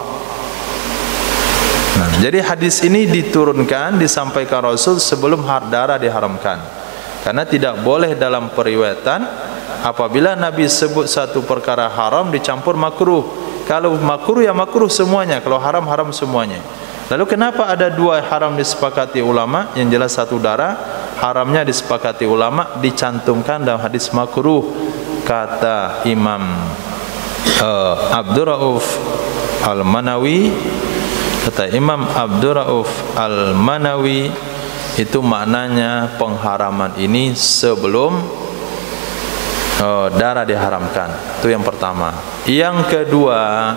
Nah, jadi hadis ini diturunkan, disampaikan Rasul sebelum darah diharamkan. Karena tidak boleh dalam periwayatan apabila Nabi sebut satu perkara haram dicampur makruh. Kalau makruh ya makruh semuanya, kalau haram haram semuanya. Lalu kenapa ada 2 haram disepakati ulama? Yang jelas 1 darah, haramnya disepakati ulama dicantumkan dalam hadis makruh. Kata Imam Abdurrauf Al-Manawi, kata Imam Abdurrauf Al-Manawi, itu maknanya pengharaman ini sebelum darah diharamkan. Itu yang pertama. Yang kedua,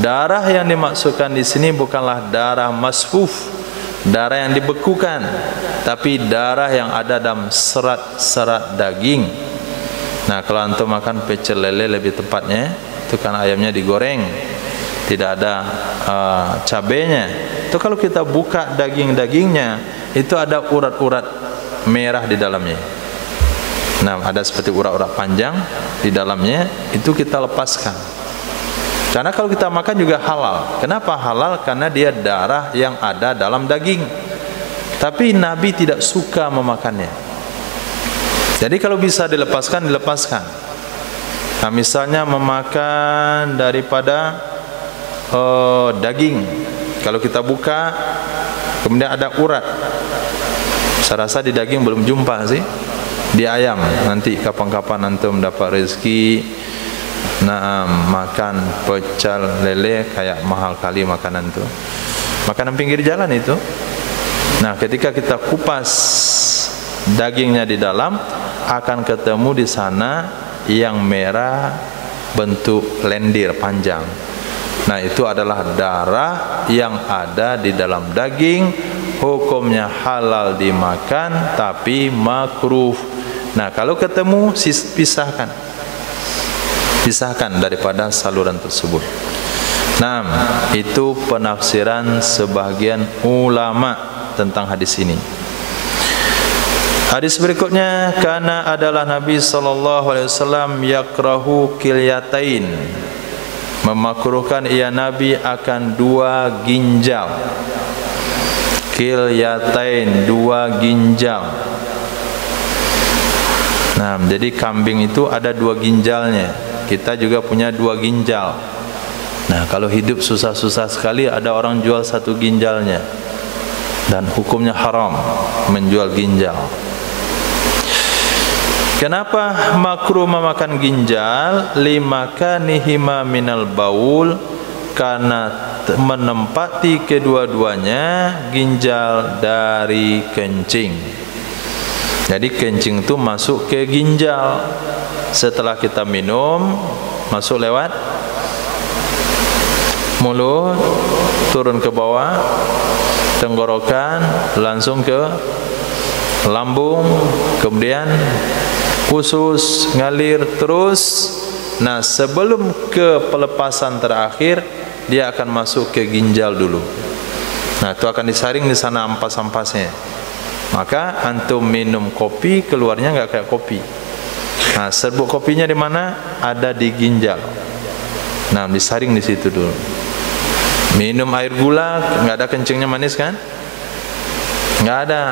darah yang dimaksudkan di sini bukanlah darah masfuf, darah yang dibekukan, tapi darah yang ada dalam serat-serat daging. Nah, kalau antum makan pecel lele lebih tepatnya, itu kan ayamnya digoreng, tidak ada cabenya. Itu kalau kita buka daging-dagingnya, itu ada urat-urat merah di dalamnya. Nah, ada seperti urat-urat panjang di dalamnya, itu kita lepaskan. Karena kalau kita makan juga halal. Kenapa halal? Karena dia darah yang ada dalam daging. Tapi Nabi tidak suka memakannya. Jadi kalau bisa dilepaskan, dilepaskan. Nah, misalnya memakan daripada daging, kalau kita buka kemudian ada urat, saya rasa di daging belum jumpa sih, di ayam. Nanti kapan-kapan antum dapat rezeki, nah makan pecel lele, kayak mahal kali makanan itu, makanan pinggir jalan itu. Nah, ketika kita kupas dagingnya di dalam, akan ketemu di sana yang merah bentuk lendir panjang. Nah, itu adalah darah yang ada di dalam daging, hukumnya halal dimakan tapi makruh. Nah, kalau ketemu pisahkan daripada saluran tersebut. Nah, itu penafsiran sebagian ulama tentang hadis ini. Hadis berikutnya, karena adalah Nabi SAW yakrahu kilyatain, memakruhkan ia Nabi akan 2 ginjal. Kilyatain, 2 ginjal. Nah, jadi kambing itu ada 2 ginjalnya. Kita juga punya 2 ginjal. Nah, kalau hidup susah-susah sekali, ada orang jual 1 ginjalnya, dan hukumnya haram menjual ginjal. Kenapa makruh memakan ginjal? Limakanihima minal baul, karena menempati kedua-duanya ginjal dari kencing. Jadi kencing itu masuk ke ginjal. Setelah kita minum, masuk lewat mulut, turun ke bawah, tenggorokan, langsung ke lambung, kemudian usus, ngalir terus. Nah, sebelum ke pelepasan terakhir, dia akan masuk ke ginjal dulu. Nah, itu akan disaring di sana ampas-ampasnya. Maka antum minum kopi, keluarnya nggak kayak kopi. Nah, serbuk kopinya di mana? Ada di ginjal. Nah, disaring di situ dulu. Minum air gula, nggak ada kencingnya manis kan? Nggak ada.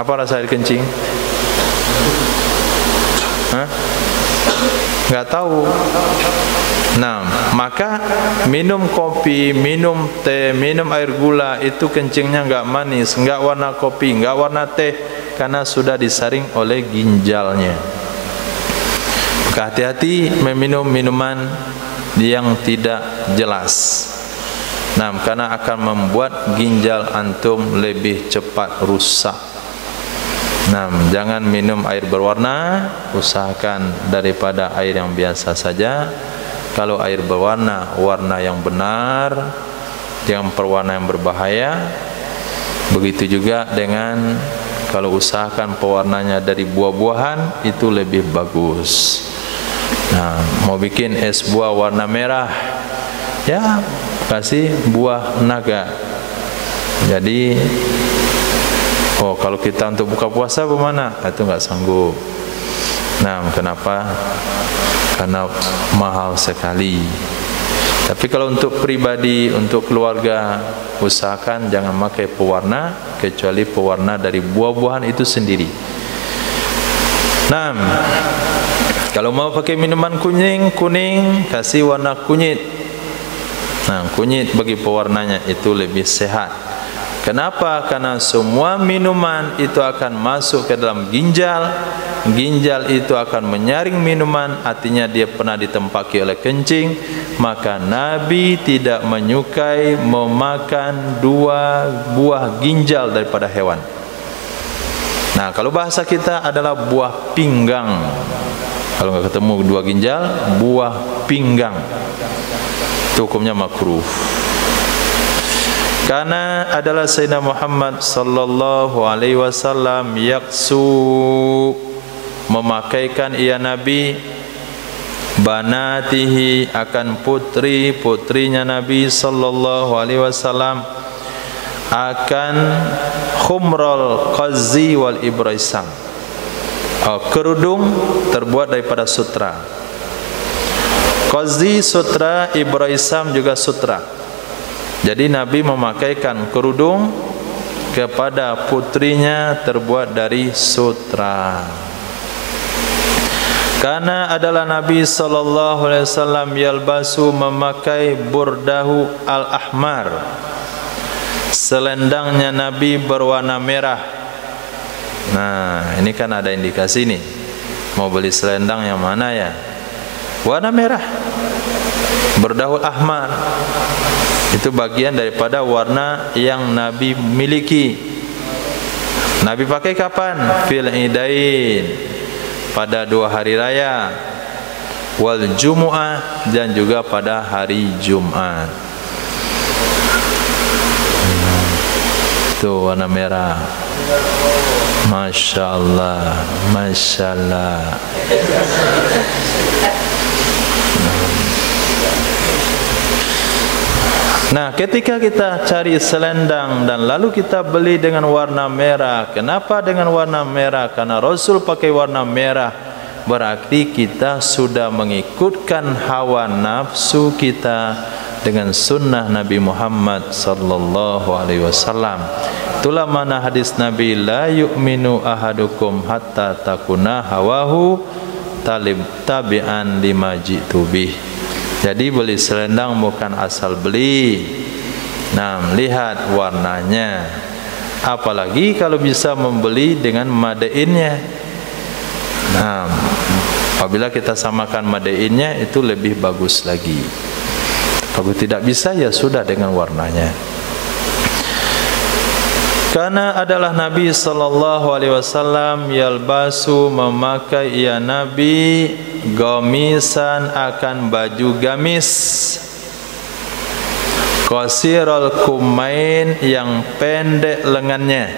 Apa rasa air kencing? Hah? Nggak tahu. Nah, maka minum kopi, minum teh, minum air gula, itu kencingnya nggak manis, nggak warna kopi, nggak warna teh, karena sudah disaring oleh ginjalnya. hati-hati meminum minuman yang tidak jelas. Nah, karena akan membuat ginjal antum lebih cepat rusak. Nah, jangan minum air berwarna, usahakan daripada air yang biasa saja. Kalau air berwarna, warna yang benar, jangan perwarna yang berbahaya. Begitu juga dengan kalau usahakan pewarnanya dari buah-buahan, itu lebih bagus. Nah, mau bikin es buah warna merah, ya kasih buah naga. Jadi, oh kalau kita untuk buka puasa bagaimana? Itu nggak sanggup. Nah, kenapa? Karena mahal sekali. Tapi kalau untuk pribadi, untuk keluarga, usahakan jangan pakai pewarna, kecuali pewarna dari buah-buahan itu sendiri. Nah, kalau mau pakai minuman kuning, kasih warna kunyit. Nah, kunyit bagi pewarnanya itu lebih sehat. Kenapa? Karena semua minuman itu akan masuk ke dalam ginjal. Ginjal itu akan menyaring minuman, artinya dia pernah ditempaki oleh kencing. Maka Nabi tidak menyukai memakan 2 buah ginjal daripada hewan. Nah, kalau bahasa kita adalah buah pinggang. Kalau nggak ketemu 2 ginjal, buah pinggang, itu hukumnya makruh. Karena adalah Sayyidina Muhammad sallallahu alaihi wasallam yaksu, memakaikan ia Nabi, banatihi, akan putri-putrinya Nabi sallallahu alaihi wasallam, akan khumral qazi wal ibraisam, kerudung terbuat daripada sutra. Qazi sutra, ibraisam juga sutra. Jadi Nabi memakaikan kerudung kepada putrinya terbuat dari sutra. Karena adalah Nabi sallallahu alaihi wasallam yalbasu, memakai burdahu al-ahmar, selendangnya Nabi berwarna merah. Nah, ini kan ada indikasi nih. Mau beli selendang yang mana ya? Warna merah. Burdahul ahmar. Itu bagian daripada warna yang Nabi miliki. Nabi pakai kapan? Fil idain, pada 2 hari raya, wal jumu'ah, dan juga pada hari Jumat. Itu warna merah. Masya Allah, Masya Allah. Nah, ketika kita cari selendang dan lalu kita beli dengan warna merah. Kenapa dengan warna merah? Karena Rasul pakai warna merah. Berarti kita sudah mengikutkan hawa nafsu kita dengan sunnah Nabi Muhammad sallallahu alaihi wasallam. Itulah mana hadis Nabi, la yu'minu ahadukum hatta takuna hawahu tabi'an lima ji'tu bih. Jadi beli selendang bukan asal beli. Nah, lihat warnanya. Apalagi kalau bisa membeli dengan madeinnya. Nah, apabila kita samakan madeinnya itu lebih bagus lagi. Kalau tidak bisa ya sudah dengan warnanya. Karena adalah Nabi sallallahu alaihi wasallam yalbasu, memakai ia Nabi gamisan, akan baju gamis, qasirul kumain, yang pendek lengannya,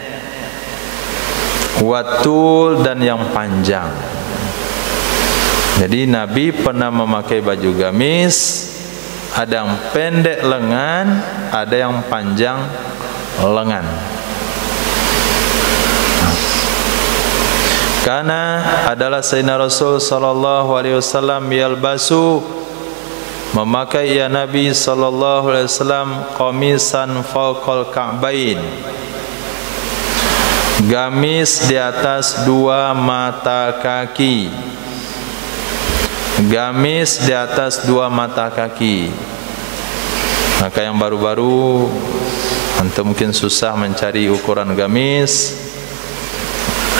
watul, dan yang panjang. Jadi Nabi pernah memakai baju gamis, ada yang pendek lengan, ada yang panjang lengan. Karena adalah Sayyidina Rasul sallallahu alaihi wasallam yalbasu, memakai ya Nabi sallallahu alaihi wasallam qamisan fawqal ka'bain, gamis di atas 2 mata kaki. Gamis di atas 2 mata kaki. Maka yang baru-baru antum mungkin susah mencari ukuran gamis.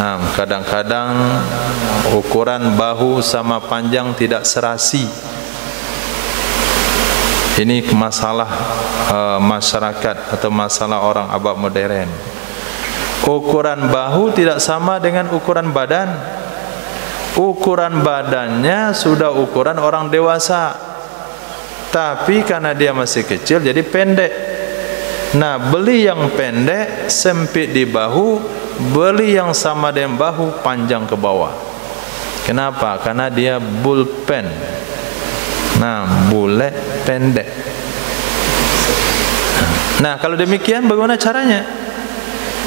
Nah, kadang-kadang ukuran bahu sama panjang tidak serasi. Ini masalah masyarakat atau masalah orang abad modern. Ukuran bahu tidak sama dengan ukuran badan. Ukuran badannya sudah ukuran orang dewasa, tapi karena dia masih kecil jadi pendek. Nah, beli yang pendek sempit di bahu, beli yang sama dengan bahu panjang ke bawah. Kenapa? Karena dia bullpen. Nah, bule pendek. Nah, kalau demikian bagaimana caranya?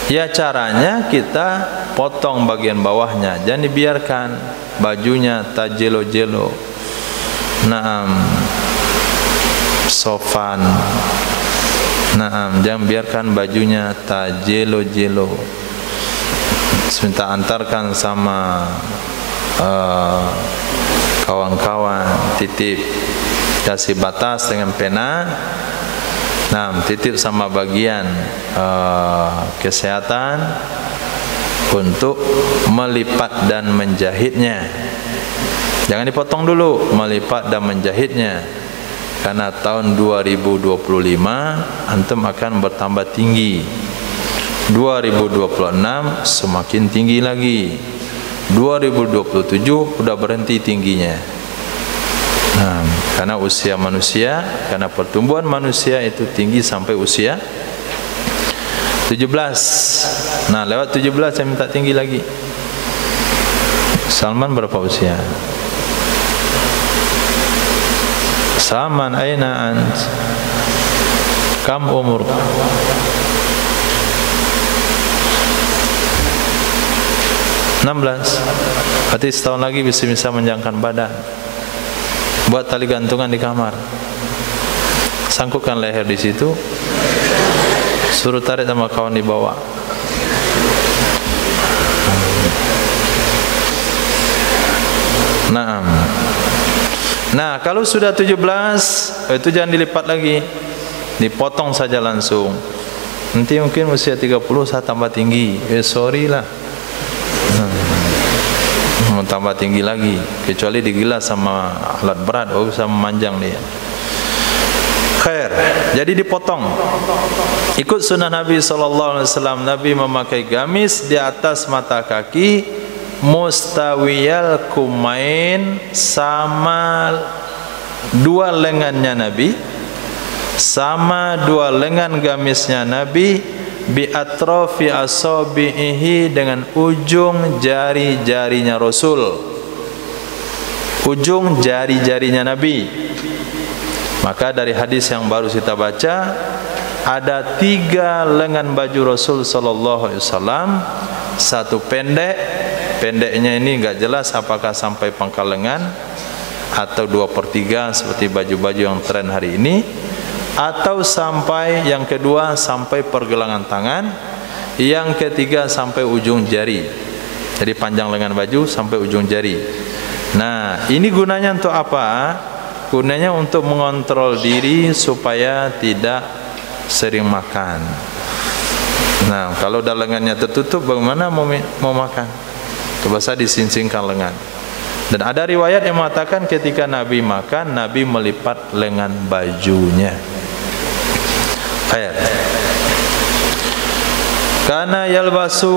Ya, caranya kita potong bagian bawahnya, jangan dibiarkan bajunya tajelo-jelo. Naam, sofan. Naam, jangan biarkan bajunya tajelo-jelo. Minta antarkan sama kawan-kawan, titip, kasih batas dengan pena. Nah, titip sama bagian kesehatan untuk melipat dan menjahitnya. Jangan dipotong dulu, melipat dan menjahitnya. Karena tahun 2025 antum akan bertambah tinggi. 2026 semakin tinggi lagi. 2027 udah berhenti tingginya. Nah, karena usia manusia, karena pertumbuhan manusia itu tinggi sampai usia 17. Nah, lewat 17 saya minta tinggi lagi. Salman berapa usia? Salman, aina ant? Kam umur? 16. Berarti setahun lagi bisa menjangkan badan. Buat tali gantungan di kamar, sangkutkan leher di situ, suruh tarik sama kawan di bawah. Nah, kalau sudah 17 itu jangan dilipat lagi, dipotong saja langsung. Nanti mungkin usia 30 saya tambah tinggi, sorry lah, mau tambah tinggi lagi, kecuali digilas sama alat berat, bisa memanjang dia. Khair, jadi dipotong. Ikut sunnah Nabi SAW. Nabi memakai gamis di atas mata kaki, mustawiyal kumain, sama dua lengannya Nabi, sama dua lengan gamisnya Nabi, bi atrafi asabihi, dengan ujung jari-jarinya Rasul, ujung jari-jarinya Nabi. Maka dari hadis yang baru kita baca, ada 3 lengan baju Rasul sallallahu alaihi wasallam. Satu pendek, pendeknya ini enggak jelas apakah sampai pangkal lengan atau 2/3 seperti baju-baju yang tren hari ini, atau sampai, yang kedua sampai pergelangan tangan, yang ketiga sampai ujung jari. Jadi panjang lengan baju sampai ujung jari. Nah, ini gunanya untuk apa? Gunanya untuk mengontrol diri supaya tidak sering makan. Nah, kalau dah lengannya tertutup, bagaimana mau makan? Terpaksa disingsingkan lengan. Dan ada riwayat yang mengatakan ketika Nabi makan, Nabi melipat lengan bajunya. Ayat. Kana yalbasu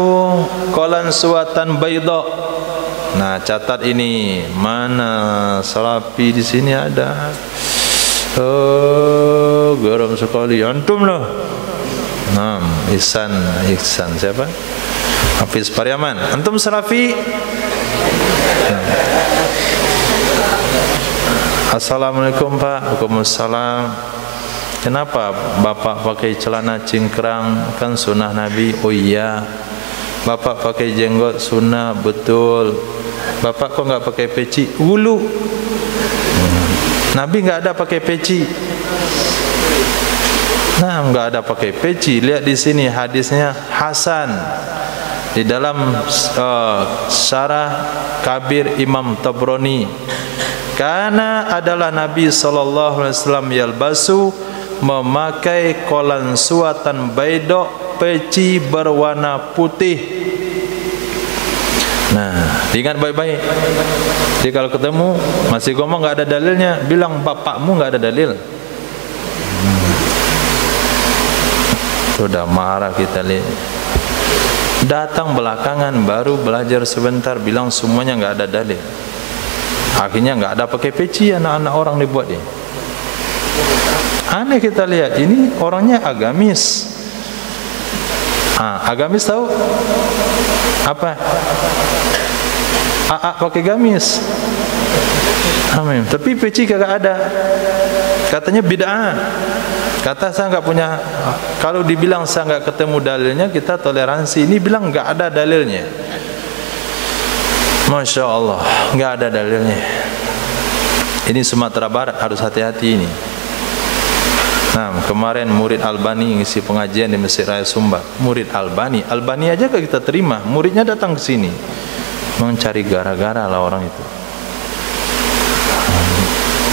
qalan suwatan bayda. Nah, catat ini. Mana Salafi di sini ada? Oh, garam sekali. Antum loh. Nah, Ihsan siapa? Hafiz Pariaman. Antum Salafi? Nah. Assalamualaikum Pak. Waalaikumsalam. Kenapa Bapak pakai celana cingkrang? Kan sunnah Nabi. Oh iya. Bapak pakai jenggot sunnah, betul. Bapak kok enggak pakai peci? Wulu. Nabi enggak ada pakai peci. Nah, enggak ada pakai peci. Lihat di sini hadisnya hasan. Di dalam syarah Kabir Imam Tabrani. Karena adalah Nabi sallallahu alaihi wasallam yalbasu, memakai kolan suatan baidok, peci berwarna putih. Ingat baik-baik. Jadi kalau ketemu masih ngomong nggak ada dalilnya, bilang bapakmu nggak ada dalil. Sudah marah kita lihat. Datang belakangan baru belajar sebentar, bilang semuanya nggak ada dalil. Akhirnya nggak ada pakai peci, anak-anak orang dibuat dia. Aneh kita lihat, ini orangnya agamis. Agamis tahu apa? Pakai gamis. Amin. Tapi peci kagak ada. Katanya bid'ah. Kata saya nggak punya. Kalau dibilang saya nggak ketemu dalilnya, kita toleransi. Ini bilang nggak ada dalilnya. Masya Allah, nggak ada dalilnya. Ini Sumatera Barat, harus hati-hati ini. Nah, kemarin murid Albani ngisi pengajian di Masjid Raya Sumba. Murid Albani aja kita terima. Muridnya datang ke sini, mencari gara-gara lah orang itu.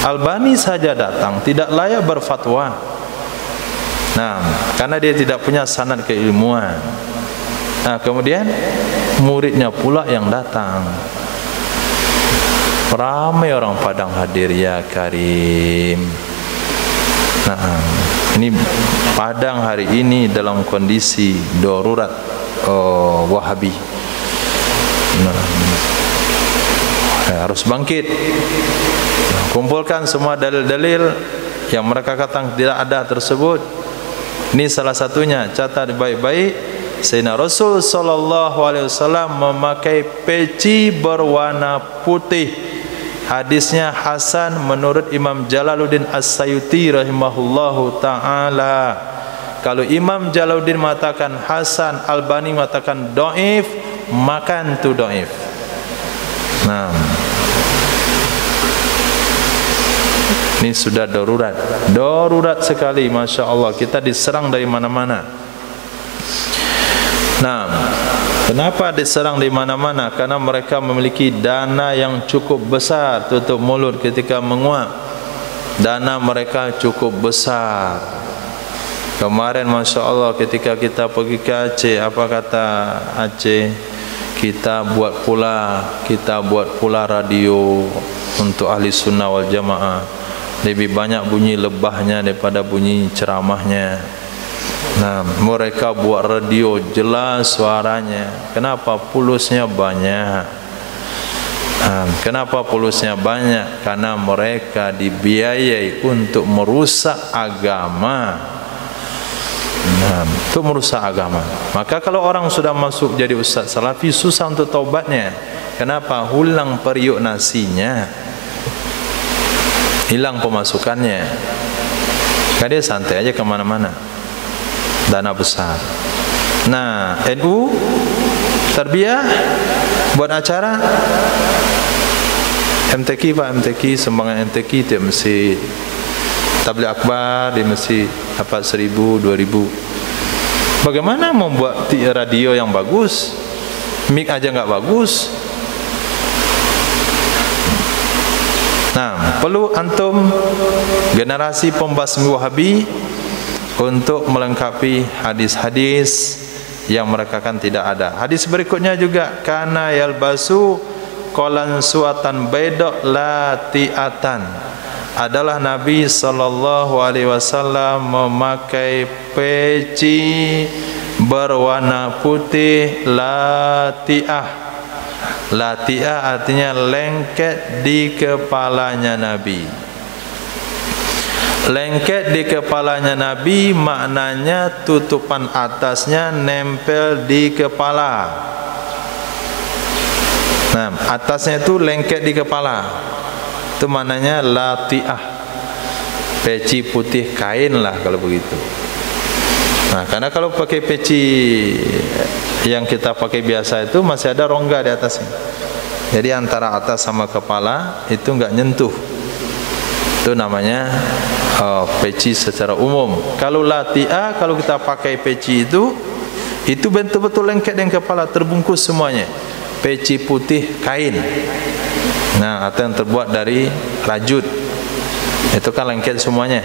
Albani saja datang, tidak layak berfatwa. Nah, karena dia tidak punya sanad keilmuan. Nah, kemudian muridnya pula yang datang. Ramai orang Padang hadir, ya Karim. Nah, ini Padang hari ini dalam kondisi darurat Wahabi. Nah, harus bangkit. Kumpulkan semua dalil-dalil yang mereka katakan tidak ada tersebut. Ini salah satunya, catat baik-baik. Sayyidina Rasul sallallahu alaihi wasallam memakai peci berwarna putih. Hadisnya hasan menurut Imam Jalaluddin As-Sayuti rahimahullahu taala. Kalau Imam Jalaluddin mengatakan hasan, Albani mengatakan dhaif, makan tu dhaif. Nah, ini sudah darurat, darurat sekali, masya Allah. Kita diserang dari mana-mana. Nah, kenapa diserang di mana-mana? Karena mereka memiliki dana yang cukup besar, tutup mulut ketika menguap. Dana mereka cukup besar. Kemarin masya Allah ketika kita pergi ke Aceh, apa kata Aceh? Kita buat pula radio untuk ahli sunnah wal jamaah. Lebih banyak bunyi lebahnya daripada bunyi ceramahnya. Nah, mereka buat radio jelas suaranya. Kenapa? Pulusnya banyak. Kenapa pulusnya banyak? Karena mereka dibiayai untuk merusak agama. Nah, untuk merusak agama. Maka kalau orang sudah masuk jadi ustaz salafi, susah untuk taubatnya. Kenapa? Hulang periuk nasinya, hilang pemasukannya. Karena dia santai aja kemana-mana, dana besar. Nah, NU Tarbiyah buat acara MTQ, Pak, MTQ, sumbangan MTQ di masjid Tabligh Akbar, di masjid apa 1000, 2000. Bagaimana membuat radio yang bagus? Mic aja nggak bagus. Nah, perlu antum generasi pembasmi Wahabi untuk melengkapi hadis-hadis yang mereka kan tidak ada. Hadis berikutnya juga, kana yalbasu qalan suatan baydok latiatan. Adalah Nabi sallallahu alaihi wasallam memakai peci berwarna putih latiah. Latiah artinya lengket di kepalanya Nabi. Lengket di kepalanya Nabi maknanya tutupan atasnya nempel di kepala. Nah, atasnya itu lengket di kepala. Itu maknanya latiah. Peci putih kain lah kalau begitu. Nah, karena kalau pakai peci yang kita pakai biasa itu masih ada rongga di atasnya. Jadi antara atas sama kepala itu enggak nyentuh. Itu namanya peci secara umum. Kalau latiah, kalau kita pakai peci itu betul-betul lengket dengan kepala, terbungkus semuanya. Peci putih kain. Nah, atau yang terbuat dari rajut. Itu kan lengket semuanya,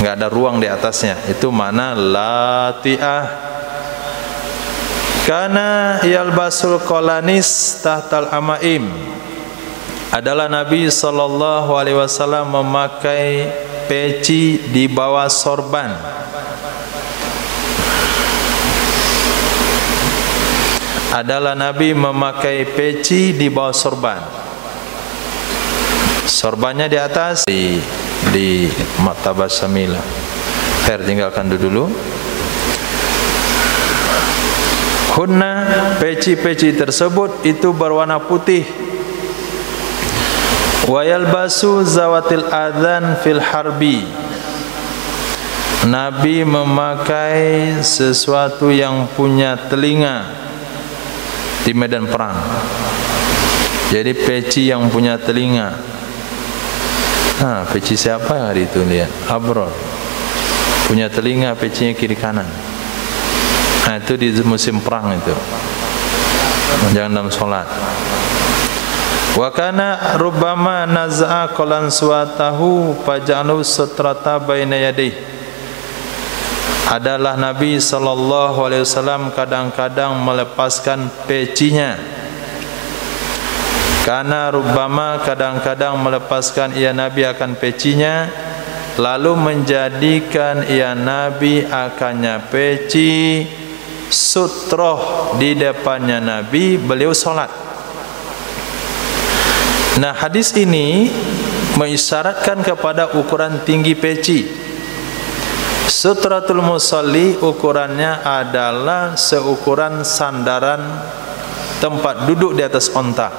enggak ada ruang di atasnya. Itu mana latiah. Kana yalbasul qalanis tahtal amaim. Adalah Nabi sallallahu alaihi wasallam memakai peci di bawah sorban. Adalah Nabi memakai peci di bawah sorban. Sorbannya di atas di martabah samila. Khair, tinggalkan dulu. Hunna, peci-peci tersebut itu berwarna putih. Wa yalbasu zawatil adzan fil harbi. Nabi memakai sesuatu yang punya telinga di medan perang. Jadi peci yang punya telinga. Peci siapa hari itu lihat? Abror. Punya telinga, pecinya kiri kanan. Itu di musim perang itu. Jangan dalam solat. Wa kana rubbama naz'a qalan suwatahu faja'alu sutrata baina yadayhi. Adalah Nabi sallallahu alaihi wasallam kadang-kadang melepaskan pecinya. Karena rubbama kadang-kadang melepaskan ia Nabi akan pecinya, lalu menjadikan ia Nabi akannya peci sutroh di depannya Nabi beliau solat. Nah, hadis ini mengisyaratkan kepada ukuran tinggi peci. Sutratul musalli ukurannya adalah seukuran sandaran tempat duduk di atas onta.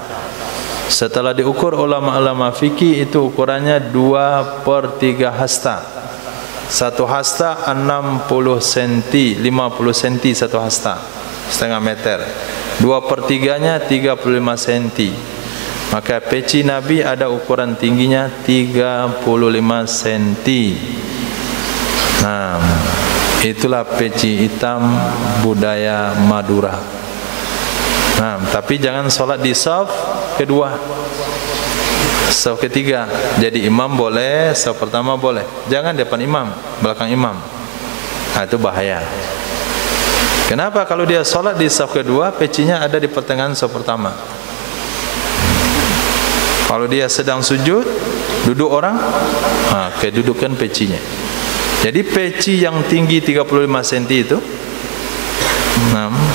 Setelah diukur ulama-ulama fikih itu ukurannya 2/3 hasta. Satu hasta 60 cm, 50 cm satu hasta, setengah meter. 2/3-nya 35 cm. Maka peci Nabi ada ukuran tingginya 35 cm. Nah, itulah peci hitam budaya Madura. Nah, tapi jangan sholat di saf kedua, saf ketiga. Jadi imam boleh, saf pertama boleh. Jangan depan imam, belakang imam. Nah, itu bahaya. Kenapa? Kalau dia sholat di saf kedua, pecinya ada di pertengahan saf pertama. Kalau dia sedang sujud, duduk orang, kedudukan pecinya. Jadi peci yang tinggi 35 cm itu,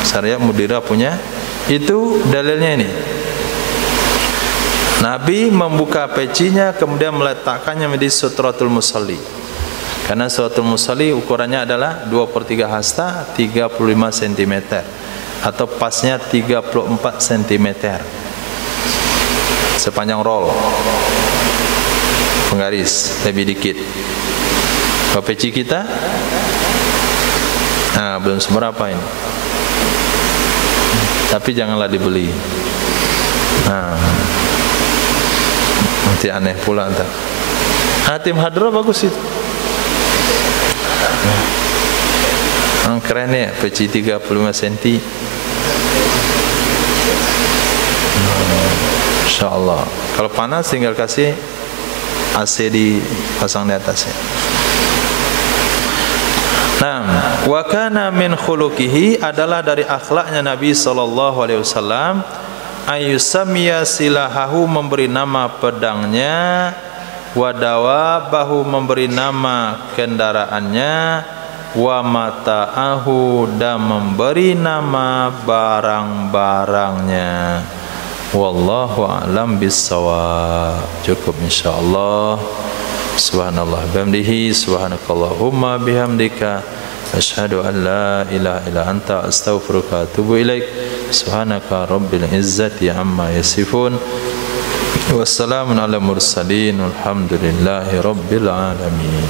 Syariat Mudira punya, itu dalilnya ini. Nabi membuka pecinya kemudian meletakkannya di sutratul musalli. Karena sutratul musalli ukurannya adalah 2/3 hasta, 35 cm, atau pasnya 34 cm. Sepanjang roll, penggaris lebih dikit. Kalau peci kita, belum seberapa ini. Tapi janganlah dibeli. Nanti aneh pula ntar. Tim hadro bagus itu. Keren ya, peci 35 cm. InsyaAllah. Kalau panas tinggal kasih AC dipasang di atasnya. Nah, wa kana min khuluqihi adalah dari akhlaknya Nabi sallallahu alaihi wasallam ayyusamiya silahahu memberi nama pedangnya, wa dawabahu memberi nama kendaraannya, wa mata'ahu dan memberi nama barang-barangnya. Wallahu a'lam bissawab. Cukup insyaallah. Subhanallah bihamdihi, subhanakallahumma bihamdika, asyhadu an la ilaha illa anta, astaghfiruka wa atubu ilaik. Subhanaka rabbil izzati amma yasifun. Wassalamun ala mursalin. Alhamdulillahi rabbil alamin.